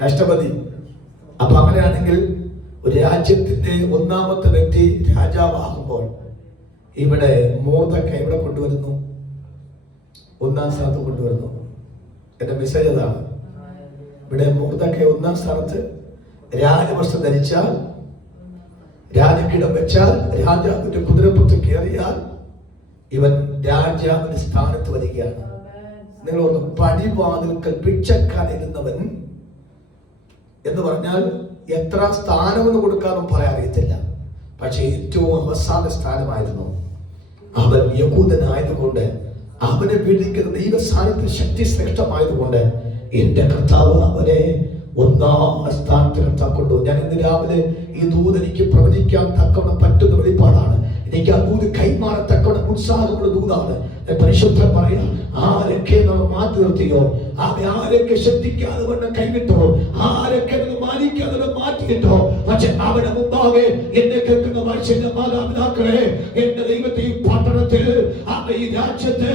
രാഷ്ട്രപതി. അപ്പൊ അങ്ങനെയാണെങ്കിൽ ഒരു രാജ്യത്തിന്റെ ഒന്നാമത്തെ വ്യക്തി രാജാവാകുമ്പോൾ ഇവിടെ മോർദെഖായി ഇവിടെ കൊണ്ടുവരുന്നു, ഒന്നാം സ്ഥാനത്ത് കൊണ്ടുവരുന്നു. എന്റെ മെസ്സേജ് അതാണ്. ഇവിടെ മോർദെഖായി ഒന്നാം സ്ഥാനത്ത്, രാജവസ്ത്രം ധരിച്ചാൽ, രാജകിടം വെച്ചാൽ, രാജാവിന്റെ കുതിരപ്പുറത്ത് കയറിയാൽ ഇവൻ രാജാവിന്റെ സ്ഥാനത്ത് വരികയാണ്. നിങ്ങൾ ഓർമ്മ, പടിവാതിൽക്കൽ ഭിക്ഷക്കാനിരുന്നവൻ എന്ന് പറഞ്ഞാൽ എത്ര സ്ഥാനമെന്ന് കൊടുക്കാനും പറയാൻ അറിയത്തില്ല. പക്ഷെ ഏറ്റവും അവസാന സ്ഥാനമായിരുന്നു. അവൻ യഹൂദനായതുകൊണ്ട്, അവനെ വിളിക്കുന്ന ദൈവ സാന്നിധ്യ ശക്തി ശ്രേഷ്ഠമായതുകൊണ്ട് എന്റെ കർത്താവ് അവനെ ഒന്നാം സ്ഥാനത്ത് കൊണ്ടു. ഞാൻ ഇന്ന് രാവിലെ ഈ ദൂതനിക്ക് പ്രവചിക്കാൻ തക്കവണ്ണം പറ്റുന്ന വെളിപ്പാടാണ്. എനിക്ക് ആ ദൂത് കൈമാറത്തക്കവണ്ണം ഉത്സാഹമുള്ള ദൂതാണ്. പരിശുദ്ധ പറയാം, ആരൊക്കെ നമ്മൾ മാറ്റി നിർത്തിയോ, ആരൊക്കെ ശ്രദ്ധിക്കാതെ വണ്ണം കൈവിട്ടോ, ആരൊക്കെ മാനിക്കാതെ മാറ്റിയിട്ടോ, പക്ഷെ അവരുടെ മുമ്പാകെ എന്നെ കേൾക്കുന്ന മനുഷ്യന്റെ മാതാപിതാക്കളെ, എന്റെ ദൈവത്തെ ഈ പട്ടണത്തിൽ, ഈ രാജ്യത്ത്,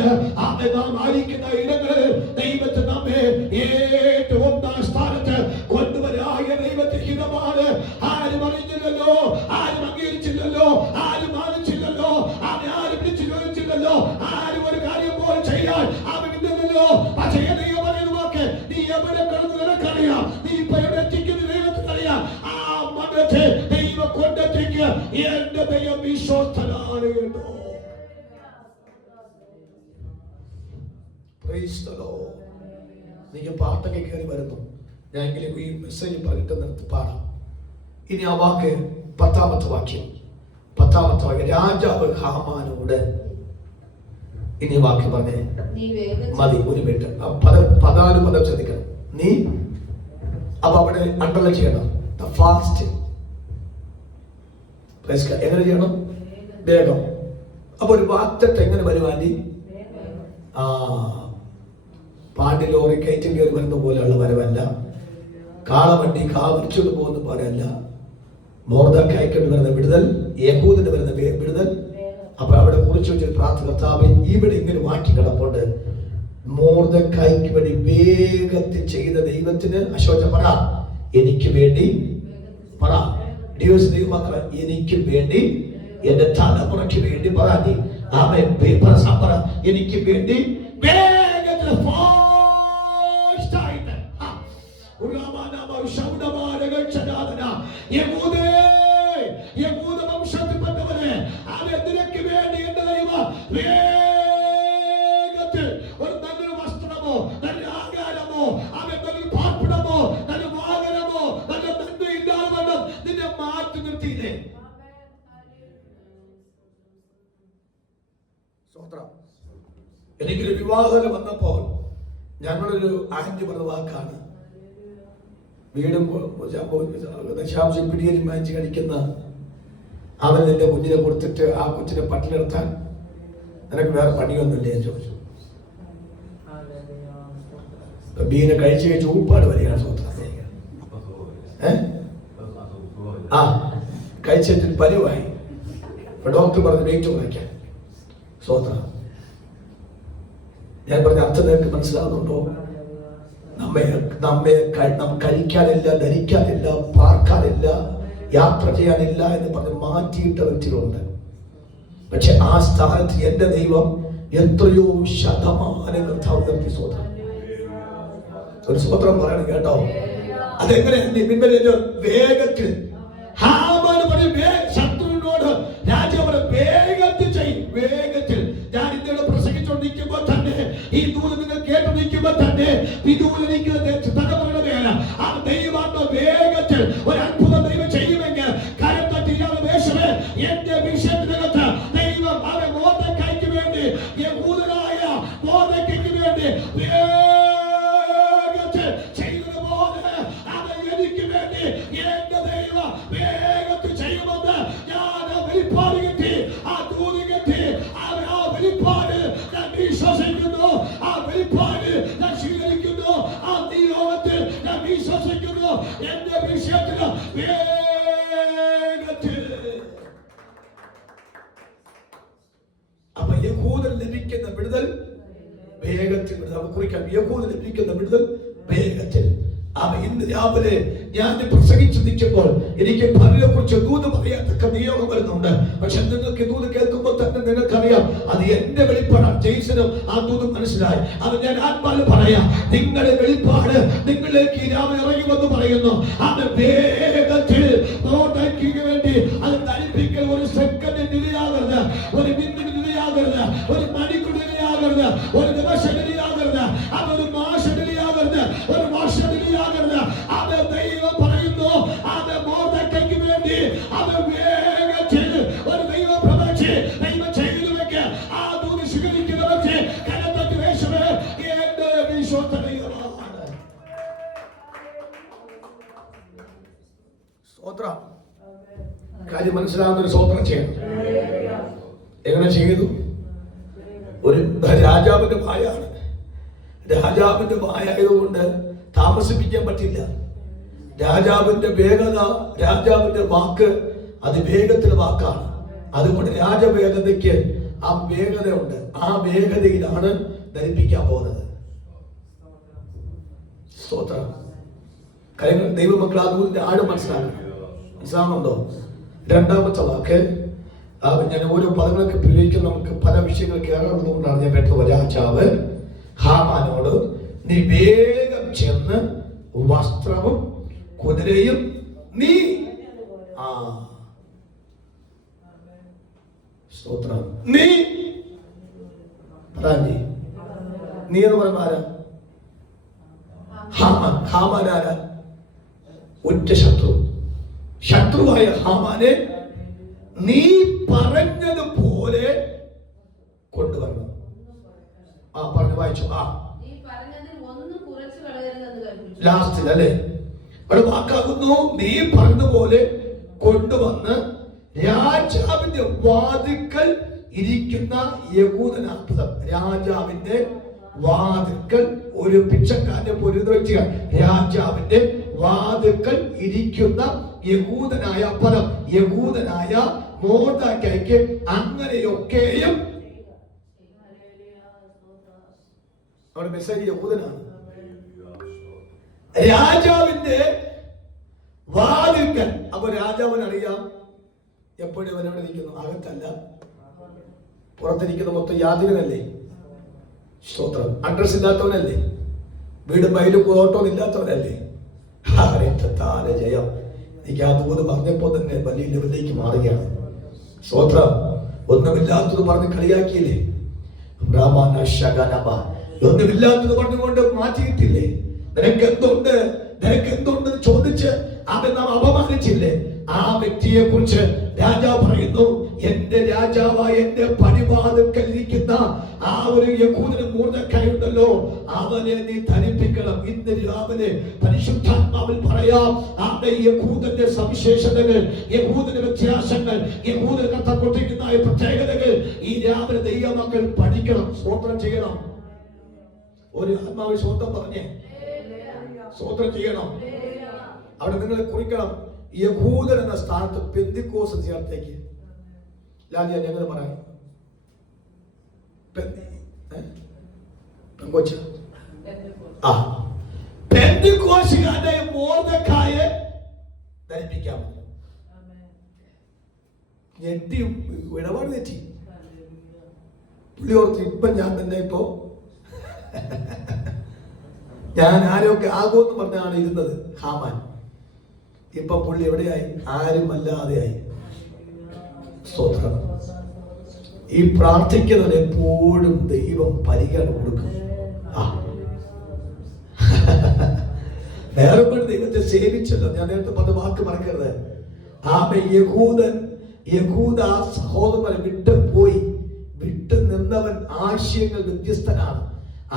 നാം ആയിരിക്കുന്ന ഇടങ്ങളിൽ ദൈവത്തെ നമ്മെ ഏറ്റവും ഒന്നാം സ്ഥാനത്ത് കൊണ്ടുവരായ ദൈവത്തെ ഹിതമാണ്. ആരും അറിഞ്ഞില്ലല്ലോ, ആരും അംഗീകരിച്ചില്ലല്ലോ, ആരും മാനിച്ചില്ലല്ലോ, ആരും പിടിച്ചു ചോദിച്ചില്ലല്ലോ, ആരും ഒരു കാര്യം പോലും ചെയ്യാൻ ആവില്ലല്ലോ. പക്ഷേ ദൈവം പറയുന്ന വാക്ക്, നീ എവിടെ കിടന്ന് നിനക്കറിയാം, നീ ഇപ്പൊ എവിടെ എത്തിക്കുന്ന ദൈവത്തിനറിയാം. ആ മകത്തെ ദൈവം കൊണ്ടെത്തിക്കുക. എന്റെ ദൈവം വിശ്വസ്തനാണ് കേട്ടോ. നീ പാട്ടൊക്കെ കയറി വരുന്നു, ഞാൻ എങ്കിലും ഈ മെസ്സേജ് പറഞ്ഞിട്ട് നിർത്തി പാടാം. ഇനി ആ വാക്ക് 10ാമത്തെ വാക്യം, 10ാമത്തെ വാക്യം, രാജാവ് ഹാമാനോട് ഇനി വാക്യം പറഞ്ഞേ മതി. ഒരു മിനിറ്റ്, പദാനും പദം ശ്രദ്ധിക്കണം. നീ അപ്പൊ അവിടെ അണ്ടർലൈൻ ചെയ്യണം, ഫാസ്റ്റ്. എങ്ങനെ ചെയ്യണം? വേഗം. അപ്പൊ ഒരു വാക്തട്ട് എങ്ങനെ വരുവാനി? പാണ്ടി ലോറി കയറ്റം കയറി വരുന്ന പോലെയുള്ള വരവല്ല, കാളവണ്ടി കാവലിച്ചുകൊണ്ട് പോകുന്ന പോലെയല്ല. മോർദെഖായിക്ക് വരുന്ന വിടുതൽ, യഹൂദന് വരുന്ന വിടുതൽ. അപ്പൊ അവിടെ കുറിച്ച് വെച്ചൊരു പ്രാർത്ഥന, കർത്താവേ ഇവിടെ ഇങ്ങനെ മാറ്റി കിടപ്പുണ്ട്. മോർദെഖായിക്ക് വേണ്ടി വേഗത്തിൽ ചെയ്ത ദൈവത്തിന് അശോച പറ, എനിക്ക് വേണ്ടി പറ, ദൈവമക്കള എനിക്ക് വേണ്ടി, എന്റെ തലമുറയ്ക്ക് വേണ്ടി പറ, എനിക്ക് വേണ്ടി വേഗത്തിൽ വംശത്തിൽപ്പെട്ടവരെ അവർക്ക് വേണ്ടി എന്റെ ദൈവം വേഗത്തിൽ ഒരു നല്ലൊരു വസ്ത്രമോ, നല്ലൊരു ആകാരമോ, നല്ലൊരു പാർപ്പിടമോ, നല്ല വാഹനമോ, നല്ല നന്മയില്ലാതെ നിന്നെ മാറ്റി നിർത്തിയില്ലേ? എനിക്കൊരു വിവാഹം വന്നപ്പോൾ ഞങ്ങളൊരു ആന്റി പറഞ്ഞ വാക്കാണ്, വീടും ദശാംശം പിടിയലും വാങ്ങിച്ച് കഴിക്കുന്ന അവൻ നിന്റെ കുഞ്ഞിനെ കൊടുത്തിട്ട് ആ കൊച്ചിനെ പട്ടിലെടുത്താൻ നിനക്ക് വേറെ പണിയൊന്നുമില്ലേ എന്ന് ചോദിച്ചു. ബീനെ കഴിച്ച് ഊപ്പാട് വരികയാണ് സ്വന്തം. കഴിച്ചിട്ട് പരുവായി. ഡോക്ടർ പറഞ്ഞ് വെയിറ്റ് കുറയ്ക്കാൻ. സ്വന്തം ഞാൻ പറഞ്ഞ അർത്ഥം നിനക്ക് മനസ്സിലാകുന്നുണ്ടോ? നമ്മെ കഴിക്കാനില്ല, ധരിക്കാനില്ല, പാർക്കാനില്ല, യാത്ര ചെയ്യാനില്ല എന്ന് പറഞ്ഞ് മാറ്റിയിട്ട വ്യക്തികളുണ്ട്. പക്ഷെ ആ സ്ഥാനത്ത് എന്റെ ദൈവം എത്രയോ ശതമാനങ്ങൾ സ്വതന്ത്രം. ഒരു സ്വതന്ത്രം പറയണം കേട്ടോ. അതെങ്ങനെ വേഗത്തിൽ ശത്രുവിനോട് രാജാവ് വേഗത്തിൽ ചെയ്യും. വേഗത്തിൽ ഞാൻ ഇന്നലെ പ്രസംഗിച്ചുകൊണ്ടിരിക്കുമ്പോൾ തന്നെ, ഈ ദൂത് നിങ്ങൾ കേട്ടുനിൽക്കുമ്പോൾ തന്നെ തലമുറയുടെ മേലെ ആ ദൈവാത്മ വേഗത്തിൽ ഒരു അത്ഭുതം ദൈവം ചെയ്യുമെങ്കിൽ കരം തട്ടിയാതെ വേഷമേ എന്റെ വിഷയത്തിനകത്ത് ദൈവം അവൻ മോർദെഖായിക്ക് വേണ്ടി, യഹൂദനായ മോർദെഖായിക്ക് വേണ്ടി വേഗത്തിൽ ചെയ്തതുപോലെ അവൻ എനിക്ക് വേണ്ടി എന്റെ ദൈവം വേഗത്തിൽ ചെയ്യുമെന്ന് ഞാൻ വെളിപ്പാട് കിട്ടി, ആ ദൂത് കിട്ടി. ആ വെളിപ്പാട് ഞാൻ വിശ്വസിക്കുന്നു, ആ വെളിപ്പാട് ഞാൻ സ്വീകരിക്കുന്നു, ആ നിയോഗത്തിൽ ഞാൻ വിശ്വസിക്കുന്നു. എന്റെ വിഷയത്തിന് വേഗത്തിൽ. അപ്പൊ യഹൂദൻ ലഭിക്കുന്ന വിടുതൽ വേഗത്തിൽ. നമുക്ക് കുറിക്കാം, യഹൂദൻ ലഭിക്കുന്ന വിടുതൽ വേഗത്തിൽ. ഇന്ന് രാവിലെ ഞാൻ പ്രസംഗിച്ചു നിൽക്കുമ്പോൾ എനിക്ക് ഭാര്യയെ കുറിച്ച് ദൂത് പറയാത്തക്ക നിയോഗം വരുന്നുണ്ട്. പക്ഷെ നിങ്ങൾക്ക് ദൂത് കേൾക്കുമ്പോൾ തന്നെ നിങ്ങൾക്കറിയാം അത് എന്റെ വെളിപ്പാടാണ്. ജെയ്സനും ആ ദൂത് മനസ്സിലായി. അത് ഞാൻ ആത്മാവിൽ പറയാം. നിങ്ങളുടെ വെളിപ്പാട് നിങ്ങളിലേക്ക് രാവിലെ ഇറങ്ങുമെന്ന് പറയുന്നു. അത് വേഗത്തിൽ വേണ്ടി അത് ധരിപ്പിക്കൽ ഒരു സെക്കൻഡ് നിലയാകരുത്, ഒരു മിനിറ്റ് നിലയാകരുത്, ഒരു മണിക്കൂർ നിലയാകരുത്, ഒരു ദിവസം നിലയാകരുത്, അതൊരു മാസം നിലയാകരുത്, ഒരു വർഷം നിലയാകരുത്. അത് ദൈവം പറയുന്നു. അത് മോർദെഖായിക്ക് വേണ്ടി അത് വേഗത്തിൽ ഒരു ദൈവ പ്രവചി ദൈവം ചെയ്തു വെക്ക്. ആ ദൂത് സ്വീകരിക്കുന്ന വെച്ച് കരത്തട്ട് വേഷമേ എന്റെ വിശ്വസ്തതയാണ്. സ്തോത്രം. കാര്യം മനസ്സിലാവുന്നൊരു സ്വപ്നം ചെയ്യണം. എങ്ങനെ ചെയ്തു? ഒരു രാജാവിന്റെ വായാണ്. രാജാവിന്റെ വായായതുകൊണ്ട് താമസിപ്പിക്കാൻ പറ്റില്ല. രാജാവിന്റെ വേഗത, രാജാവിന്റെ വാക്ക് അതിവേഗത്തിലെ വാക്കാണ്. അതുകൊണ്ട് രാജവേഗതയ്ക്ക് ആ വേഗതയുണ്ട്. ആ വേഗതയിലാണ് ധരിപ്പിക്കാൻ പോകുന്നത്. സ്തോത്രം. കാര്യങ്ങൾ ദൈവമക്കൾ അതുകൊണ്ട് ആഴം മനസ്സിലാകുന്നുണ്ടോ? രണ്ടാമത്തെ വാക്ക്, ഞാൻ ഓരോ പദങ്ങളൊക്കെ പ്രയോഗിക്കും. നമുക്ക് പല വിഷയങ്ങൾ കയറുന്നതുകൊണ്ടാണ് ഞാൻ പെട്ടത്. രാജാവ് ഹാമാനോട്, നീ വേഗം ചെന്ന് വസ്ത്രവും കുതിരയും നീ സ്തോത്രം നീ എന്ന് പറയുമ്പോ ആരാ? ഹാമാൻ. ഹാമാൻ ആരാ? ഒറ്റ ശത്രുവായ ഹാമാനെ നീ പറഞ്ഞതുപോലെ കൊണ്ടുവരണം. പറഞ്ഞു വായിച്ചു. ലാസ്റ്റിൽ അല്ലേ അവിടെ വാക്കാകുന്നു, നീ പറഞ്ഞതുപോലെ കൊണ്ടുവന്ന് രാജാവിന്റെ വാതിൽക്കൽ ഇരിക്കുന്ന യഹൂദനാത്ഭുതം. രാജാവിന്റെ വാതിൽക്കൽ ഒരു പിച്ചക്കാരനെ പൊരുതവെച്ചുക. രാജാവിന്റെ വാതിൽക്കൽ ഇരിക്കുന്ന യഹൂദനായ പദം, യഹൂദനായ മോർദെഖായിക്ക് അങ്ങനെയൊക്കെയും അവിടെ മെസ്സേജ് യഹൂദനാണ്. രാജാവിന്റെ വാതിൽക്കൽ. അപ്പൊ രാജാവിന് അറിയാം എപ്പോഴും അവനവിടെ ഇരിക്കുന്നു. അകത്തല്ല, പുറത്തിരിക്കുന്ന മൊത്തം യാതികനല്ലേ. സ്തോത്രം. അഡ്രസ് ഇല്ലാത്തവനല്ലേ. വീടും വയലും കോട്ടവും ഇല്ലാത്തവനല്ലേ. ജയം. എനിക്ക് ആ ദൂത് പറഞ്ഞപ്പോ തന്നെ വലിയ ലെവലിലേക്ക് മാറുകയാണ്. സ്തോത്രം. ഒന്നുമില്ലാത്തത് പറഞ്ഞ് കളിയാക്കിയില്ലേ. ഒന്നുമില്ലാത്തത് പറഞ്ഞുകൊണ്ട് മാറ്റിയിട്ടില്ലേ. നിനക്ക് എന്തുണ്ട് ചോദിച്ച് അവൻ നാം അപമാനിച്ചില്ലേ. ആ വ്യക്തിയെ കുറിച്ച് രാജാവ് പറയുന്നു, എന്റെ രാജാവായ എന്റെ പടിവാതിൽക്കലിരിക്കുന്ന ആ ഒരു യഹൂദന് മോർദെഖായി ഉണ്ടല്ലോ, അവനെ നീ ധരിപ്പിക്കണം. ഇന്ന് രാവിലെ പരിശുദ്ധാത്മാവിൽ പറയാം, അവിടെ യഹൂദന്റെ സവിശേഷതകൾ, യഹൂദന്റെ വ്യത്യാസങ്ങൾ, യഹൂദന് കത്തക്കൊണ്ടിരിക്കുന്ന പ്രത്യേകതകൾ ഈ രാവിലെ ദൈവമക്കൾ പഠിക്കണം. സ്തോത്രം ചെയ്യണം. ഒരു ആത്മാവ് സ്വന്തം പറഞ്ഞേ സ്തോത്രം ചെയ്യണം. അവിടെ നിങ്ങൾ കുറിക്കണം, യഹൂദൻ എന്ന സ്ഥാനത്ത് പെന്തിക്കോസ് ചേർത്തേക്ക്. ഞാൻ എങ്ങനെ പറയാം? പെന്തിക്കോസുകാരുടെ മോർദെഖായെ ധരിപ്പിക്കാൻ ഞെട്ടി, ഇടപാട് തെറ്റി. പുള്ളി ഓർത്ത് ഇപ്പൊ ഞാൻ തന്നെ ഇപ്പോ ഞാൻ ആരൊക്കെ ആകുമെന്ന് പറഞ്ഞാണ് ഇരുന്നത് ഹാമാൻ. ഇപ്പൊ പുള്ളി എവിടെയായി? ആരും അല്ലാതെയായി. സ്തോത്രം. ഈ പ്രാർത്ഥിക്കുന്നതിന് എപ്പോഴും ദൈവം പരിഗണന കൊടുക്കും. വേറെ ദൈവത്തെ സേവിച്ചല്ലോ. ഞാൻ നേരത്തെ പറഞ്ഞ വാക്ക് മറക്കരുത്. യഹൂദ സഹോദരനെ വിട്ടു നിന്നവൻ ആശയങ്ങൾ വ്യത്യസ്തനാണ്.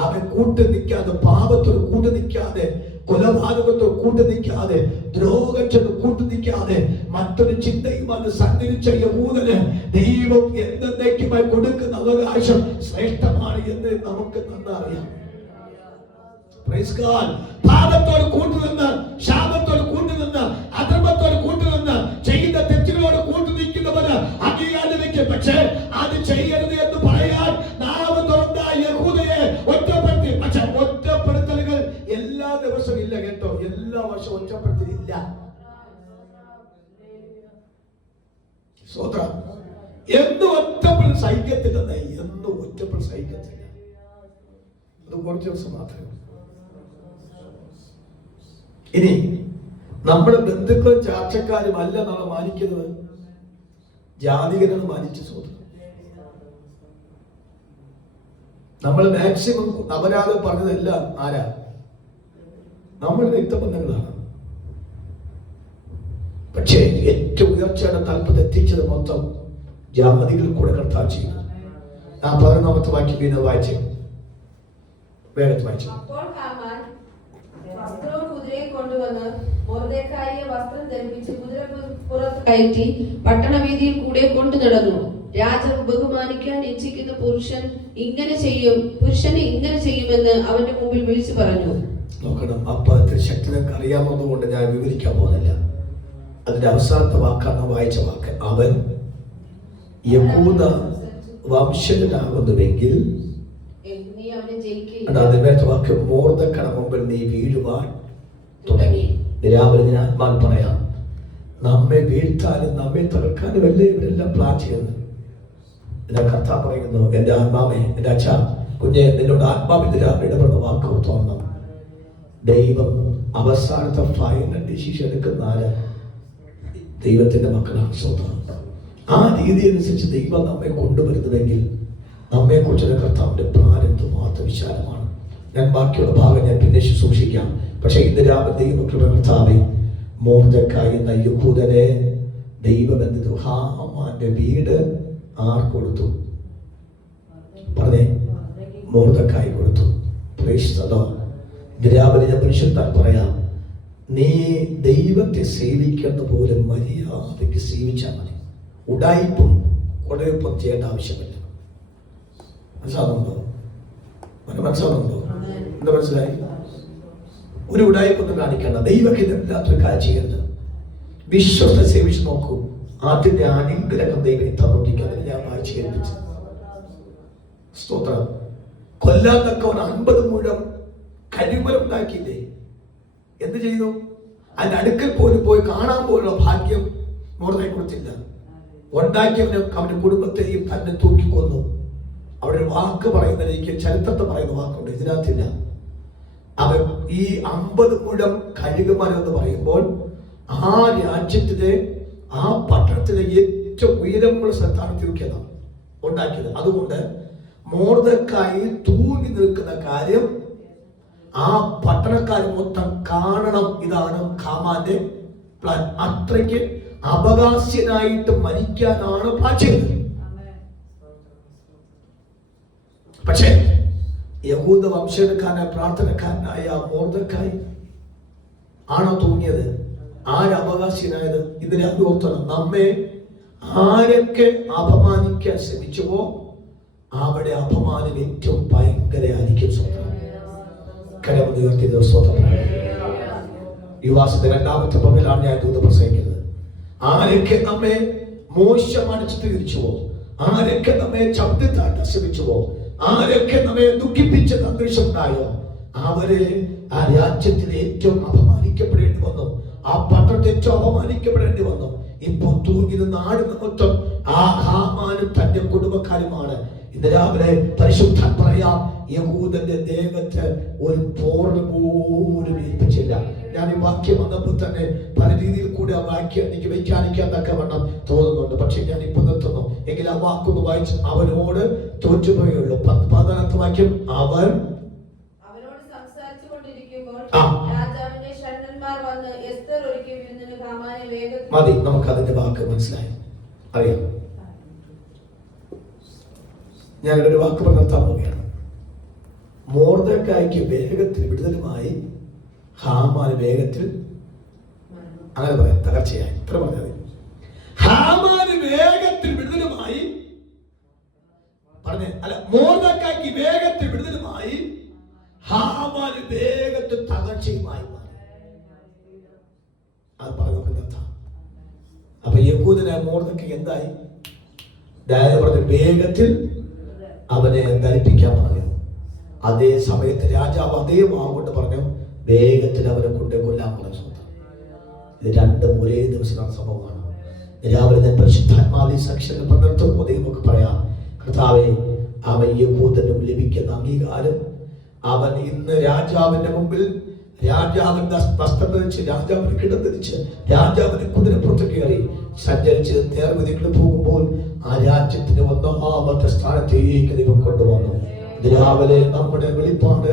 അവൻ കൂട്ടു നിൽക്കാതെ, പാപത്തോട് കൂട്ടു നിൽക്കാതെ, കൊലപാതകത്തോട് കൂട്ടു നിൽക്കാതെ, ദ്രോഹത്തോട് കൂട്ടു നിൽക്കാതെ മറ്റൊരു ചിന്തയുമാണ് സഞ്ചരിച്ച യഹൂദന് ദൈവം എന്നേക്കുമായി കൊടുക്കുന്ന അവകാശം ശ്രേഷ്ഠമാണ് എന്ന് നമുക്ക് നന്നറിയാം. പാപത്തോട് കൂട്ടുനിന്ന്, ശാപത്തോട് കൂട്ടുനിന്ന്, അധർമ്മത്തോട് കൂട്ടുനിന്ന്, ചെയ്ത തെറ്റുകളോട് കൂട്ടുനിൽക്കുന്നവന് അംഗീകാരം വയ്ക്കും. പക്ഷേ അത് ചെയ്യരുത് എന്ന് പറയാൻ നാവ് തുറന്ന യഹൂദയെ ഒറ്റപ്പെടുത്തി. പക്ഷെ ഒറ്റപ്പെടുത്തലുകൾ എല്ലാ ദിവസവും ഇല്ല കേട്ടോ. എല്ലാ വർഷവും ഒറ്റപ്പെടുത്തലില്ല. സ്വതന്ത്രം എന്നും ഒറ്റപ്പെടും സഹിക്കത്തില്ലെന്നേ. എന്നും ഒറ്റപ്പെടും സഹിക്കത്തില്ല. അത് കുറച്ച് ദിവസം മാത്രമേ. ഇനി നമ്മുടെ ബന്ധുക്കളും ചാർച്ചക്കാരും അല്ല നാളെ മാനിക്കുന്നത്, ജാതികരാണ് മാനിച്ച്. സ്വതന്ത്രം നമ്മൾ മാക്സിമം അപരാധം പറഞ്ഞതെല്ലാം ആരാ? നമ്മുടെ രക്തബന്ധങ്ങളാണ്. പക്ഷേ ഏറ്റവും ഉയർച്ചയുടെ തലപ്പത്ത് എത്തിച്ചത് മൊത്തം ജാതികൾ കൂടെ കർത്താവ് ചെയ്തു. നാം 11ാമത്തെ വാക്യം വീണ്ടും വായിച്ചു, വേഗത്തിൽ വായിച്ചു. വസ്ത്രവും കുതിരയും കൊണ്ടുവന്ന് മൊർദെഖായിയെ വസ്ത്രം ധരിപ്പിച്ച് പുറത്ത് കയറ്റി പട്ടണവീതിയിൽ കൂടെ കൊണ്ടു നടന്നു. രാജാവ് ബഹുമാനിക്കാൻ ഇച്ഛിക്കുന്ന പുരുഷനെ ഇങ്ങനെ ചെയ്യുമെന്ന് അവന്റെ മുമ്പിൽ വിളിച്ചു പറഞ്ഞു. നോക്കണം, അപ്പത്തിൽ ശക്തി നിങ്ങൾക്ക് അറിയാവുന്നതുകൊണ്ട് ഞാൻ വിവരിക്കാൻ പോകുന്നില്ല. അതിന്റെ അവസാനത്തെ വാക്കാണ് വായിച്ച വാക്ക്. അവൻ യഹൂദ വംശജനാകുന്നുവെങ്കിൽ അതിന്റെ വാക്ക് മോർദെഖായിയുടെ മുമ്പിൽ നീ വീഴുവാൻ തുടങ്ങി. രാവിലെ ഞാൻ ആത്മാവിൽ പറയാം, നമ്മെ വീഴ്ത്താനും നമ്മെ തകർക്കാനും അല്ലേ ഇവരെല്ലാം പ്ലാൻ ചെയ്യുന്നത്. എന്റെ കർത്താവ് പറയുന്നു, എന്റെ ആത്മാവേ, എന്റെ അച്ഛ കുഞ്ഞെ, നിന്നോട് ആത്മാവിന്റെ രാവിലെ ഇടപെടുന്ന വാക്ക് തോന്നണം. ദൈവം അവസാനത്തെ ഫൈനൽ ഡിസിഷൻ എടുക്കുന്ന ആര്? ദൈവത്തിന്റെ മക്കളാണ്. സ്വന്തം ആ രീതി അനുസരിച്ച് ദൈവം നമ്മെ കൊണ്ടുവരുന്നുവെങ്കിൽ നമ്മെ കുറിച്ചുള്ള കർത്താവിന്റെ പ്ലാൻ എന്തുമാത്രം വിശാലമാണ്. ഞാൻ ബാക്കിയുള്ള ഭാഗം ഞാൻ പിന്നെ സൂക്ഷിക്കാം. പക്ഷെ ഇന്ന് രാവിലെ ദൈവമക്കളുടെ കർത്താവെ, മോർദെഖായി എന്ന യഹൂദനെ ദൈവം എന്ത് ഹാമാന്റെ വീട് ആർ കൊടുത്തു? പറഞ്ഞേ, മോർദെഖായി കൊടുത്തു. Price the Lord. രാവിലെ ഞാൻ പരിശുദ്ധൻ പറയാം, നീ ദൈവത്തെ സേവിക്കുന്ന പോലെ മര്യാദയ്ക്ക് സേവിച്ചാൽ മതി. ഉടായിപ്പും കൊടയപ്പം ചെയ്യേണ്ട ആവശ്യമില്ല. മനസ്സിലാകുന്നുണ്ടോ? മനസ്സിലാകുന്നുണ്ടോ? എന്താ മനസ്സിലായി? ഒരു ഉടായിപ്പൊന്നും കാണിക്കണ്ട. ദൈവഹിതമില്ലാത്തൊരു കാര്യം ചെയ്യരുത്. വിശ്വസത്തെ സേവിച്ച് നോക്കൂ. അതിന്റെ അനുഗ്രഹം ദൈവം തന്നിരിക്കുന്നത് ഞാൻ വായിച്ചു കേൾപ്പിച്ചു. സ്തോത്രം. കൊല്ലാത്തക്കവൻ 50 മുഴം കരിമരുണ്ടാക്കിയില്ലേ? എന്ത് ചെയ്തു? അതിന്റെ അടുക്കൽ പോലും പോയി കാണാൻ പോലുള്ള ഭാഗ്യം മോർദെഖായി കൊടുത്തില്ല. ഉണ്ടാക്കിയവന് അവന്റെ കുടുംബത്തെയും തന്നെ തൂക്കിക്കൊന്നു. അവിടെ ഒരു വാക്ക് പറയുന്നത്, എനിക്ക് ചരിത്രത്തെ പറയുന്ന വാക്കുണ്ട്, ഇതിനകത്തില്ല. അവൻ ഈ 50 മുഴം കഴുകുമരം എന്ന് പറയുമ്പോൾ ആ രാജ്യത്തിലെ ആ പട്ടണത്തിലെ ഏറ്റവും ഉയരമുള്ള സ്ഥലത്താണ് തൂക്കിയതാണ് ഉണ്ടാക്കിയത്. അതുകൊണ്ട് മോർദെഖായി തൂങ്ങി നിൽക്കുന്ന കാര്യം ആ പട്ടണക്കാർ മൊത്തം കാണണം. ഇതാണ് ഹാമാന്റെ പ്ലാൻ. അത്രയ്ക്ക് അപകാശ്യനായിട്ട് മരിക്കാനാണ് പ്ലാൻ ചെയ്തത്. പക്ഷേ യഹൂദ വംശക്കാരനായ പ്രാർത്ഥനക്കാരനായ മോർദെഖായി ആണോ തൂങ്ങിയത്? ആരവകാശിനായത്? ഇതിനെ ഓർത്തണം. നമ്മെ ആരൊക്കെ അപമാനിക്കാൻ ശ്രമിച്ചുവോ അവിടെ അപമാനം ഏറ്റവും ഭയങ്കര ആയിരിക്കും. യുവാസത്തെ 2ാമത്തെ പകലാണ് ഞാൻ ദൂത് പ്രസംഗിക്കുന്നത്. ആരൊക്കെ നമ്മെ മോശമാണ് ചിത്രീകരിച്ചുവോ, ആരൊക്കെ നമ്മെ ശബ്ദത്താട്ട് ശ്രമിച്ചുവോ, ആരൊക്കെ നമ്മെ ദുഃഖിപ്പിച്ച അന്തരീക്ഷം ഉണ്ടായോ, അവരെ ആ രാജ്യത്തിൽ ഏറ്റവും അപമാനിക്കപ്പെടേണ്ടി വന്നു. ആ പട്ടണത്തിൽ ഏറ്റവും അപമാനിക്കപ്പെടേണ്ടി വന്നു. ഇപ്പൊ തൂങ്ങിന് നാട് മൊത്തം ആ ഹാമാനും തന്റെ കുടുംബക്കാരുമാണ്. ഇന്ന് രാവിലെ പരിശുദ്ധൻ പറയാം, യഹൂദന്റെ ദേഹത്ത് ഒരു പോറൽ പോലും ഏൽപ്പിച്ചില്ല. ഞാൻ ഈ വാക്യം വന്നപ്പോൾ തന്നെ പല രീതിയിൽ കൂടി ആ വാക്യം എനിക്ക് വ്യാഖ്യാനിക്കാൻ തക്കവണ്ണം തോന്നുന്നുണ്ട്. പക്ഷെ ഞാൻ ഇപ്പൊ നിർത്തുന്നു. എങ്കിൽ ആ വാക്കൊന്ന് വായിച്ച്, അവനോട് തോറ്റുപോയുള്ളൂ. 14ാമത്തെ വാക്യം, അവൻ അവനോട് സംസാരിച്ചു കൊണ്ടിരിക്കുമ്പോൾ രാജാവിന്റെ ഷണ്ഡന്മാർ വന്ന് എസ്തർ ഒരുക്കിയ വിരുന്നിന് ഹാമാനെ വേഗത്തിൽ. മതി, നമുക്ക് അതിന്റെ വാക്ക് മനസ്സിലായി, അറിയാം. ഞാനൊരു വാക്ക് നിർത്താൻ പോവുകയാണ്. മോർദെഖായിക്ക് വേഗത്തിൽ വിടുതലുമായി, ഹാമാന് വേഗത്തിൽ, അങ്ങനെ പറയാം, തകർച്ചയായി. ഇത്ര പറഞ്ഞാൽ മതി. ഹാമാന് വേഗത്തിൽ വിടുതലുമായി പറഞ്ഞേ, അല്ല, മോർദെഖായിക്ക് വേഗത്തിൽ വിടുതലുമായി, ഹാമാന് വേഗത്തിൽ തകർച്ചയുമായി മാറി. അത് പറഞ്ഞ നമുക്ക് നിർത്താം. അപ്പൊ യഹൂദനായ മോർദെഖായി എന്തായി? പറഞ്ഞ വേഗത്തിൽ അവനെ ധരിപ്പിക്കാൻ പറഞ്ഞു. അതേ സമയത്ത് രാജാവ് അതേ വാവുകൊണ്ട് പറഞ്ഞു, വേഗത്തിൽ അവനെ കൊണ്ട് കൊല്ലാൻ പറഞ്ഞു. ഇത് രണ്ടും ഒരേ ദിവസം നടന്ന സംഭവമാണ്. രാവിലെ ഞാൻ പരിശുദ്ധാത്മാവിൽ സാക്ഷ്യങ്ങൾ പലർത്തുമ്പോൾ നമുക്ക് പറയാം, കർത്താവേ, അവൻ യഹൂദന് ലഭിക്കുന്ന അംഗീകാരം, അവൻ ഇന്ന് രാജാവിന്റെ മുമ്പിൽ രാജാവിന്റെ വസ്ത്രം ധരിച്ച്, രാജാവിന് കിടന്നിരിച്ച്, രാജാവിന് കുതിരപ്പുറത്ത് കയറി സഞ്ചരിച്ച് നേർവഴികൾ പോകുമ്പോൾ ആ രാജ്യത്തിന് 1ാമത്തെ സ്ഥാനത്തേക്ക് ദൈവം കൊണ്ടുവന്നു. രാവിലെ നമ്മുടെ വെളിപ്പാട്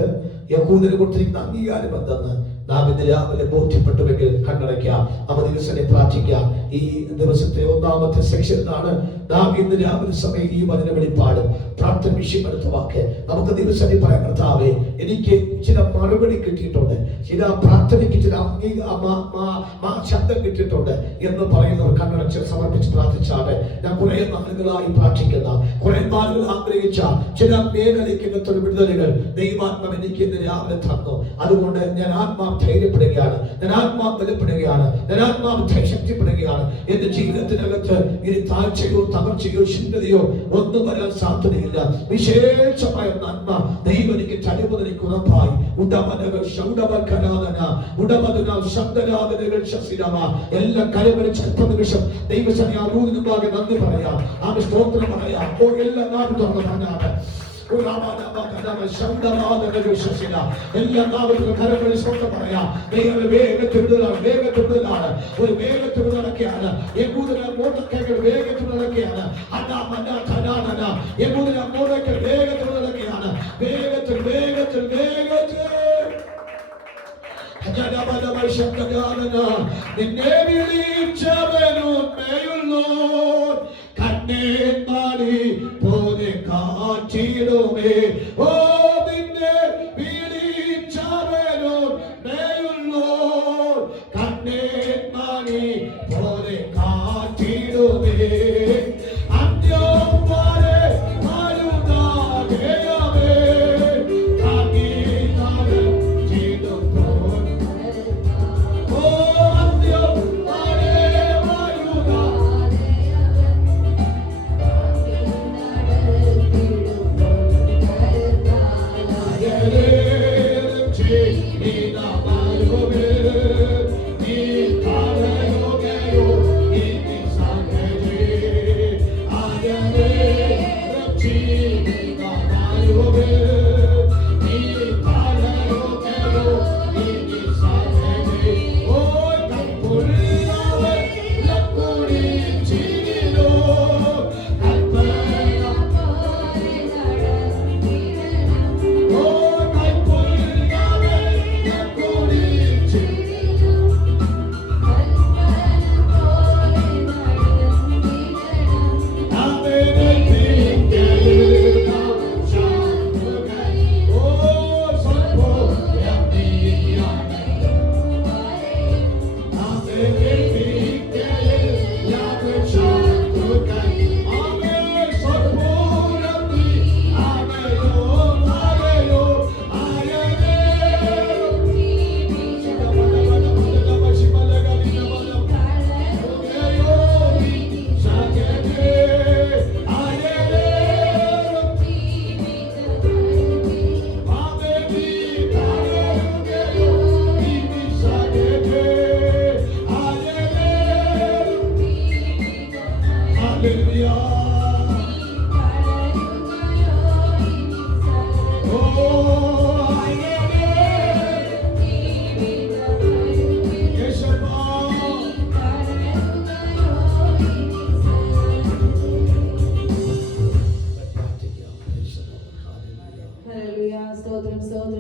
യഹൂദന് കൊടുത്തിരിക്കുന്ന അംഗീകാരം എന്തെന്ന് നാം ഇന്ന് രാവിലെ ബോധ്യപ്പെട്ടുവെങ്കിൽ കണ്ണടയ്ക്കാം. നമുക്ക് ദിവസത്തെ പ്രാർത്ഥിക്കാം. ഈ ദിവസത്തെ ഒന്നാമത്തെ സെക്ഷനിലാണ് നാം ഇന്ന് രാവിലെ സമയം ഈ വചന വെളിപ്പാട് പ്രാർത്ഥന വിഷയമെടുത്ത വാക്ക് നമുക്ക് ദിവസത്തെ പറയാം. കർത്താവേ, എനിക്ക് ചില മറുപടി കിട്ടിയിട്ടുണ്ട്, ചില പ്രാർത്ഥനയ്ക്ക് ചില ശബ്ദം കിട്ടിയിട്ടുണ്ട് എന്ന് പറയുന്നവർ കണ്ണടച്ച് സമർപ്പിച്ച് പ്രാർത്ഥിച്ചാണ്. ഞാൻ കുറെ നാളുകളായി പ്രാർത്ഥിക്കുന്ന, കുറെ നാളുകൾ ആഗ്രഹിച്ച ചില മേഖലയ്ക്കകത്തൊരു വിടുതലുകൾ ദൈവാത്മാവ് എനിക്ക് ഇന്ന് രാവിലെ തന്നു. അതുകൊണ്ട് ഞാൻ ആത്മാവ് ധൈര്യപ്പെടുകയാണ്, ഞാൻ ആത്മാവ് ബലപ്പെടുകയാണ്, ഞാൻ ആത്മാവ് ശക്തിപ്പെടുകയാണ്. എന്റെ ജീവിതത്തിനകത്ത് ഇനി താഴ്ചയോ തകർച്ചയോ ചിന്തയോ ഒന്നും വരാൻ സാധ്യതയില്ല. വിശേഷമായ നന്മ ദൈവം എനിക്ക് തരുമെന്ന് എനിക്ക് ഉറപ്പായി. എല്ലാ കരമരിച്ച് അല്പനിമിഷം ദൈവസന്നിധിയിൽ നന്ദി പറയാം, ആ സ്തോത്രം പറയാം. എല്ലാ നാടും തുറന്ന് പറഞ്ഞാണ് എല്ലാ നാളുകളും കരങ്ങളിൽ സ്വന്തം പറയാം. വേഗത്തിലാണ് ഒരു വേഗത്തിൽ നടക്കുകയാണ്. മോട്ടക്കൈകൾ വേഗത്തിൽ നടക്കുകയാണ്. മോട്ടക്കൈ വേഗത്തിൽ നടക്കുകയാണ്. വേഗത്തിൽ നിന്നെ വിളിച്ചവനുള്ളൂ കണ്ണേന്മാരി പോലെ കാറ്റിടുമേ. ഓ നിന്നെ വിളിച്ചവനുള്ളൂ കണ്ണേന്മാരി പോലെ കാറ്റിടുമേ.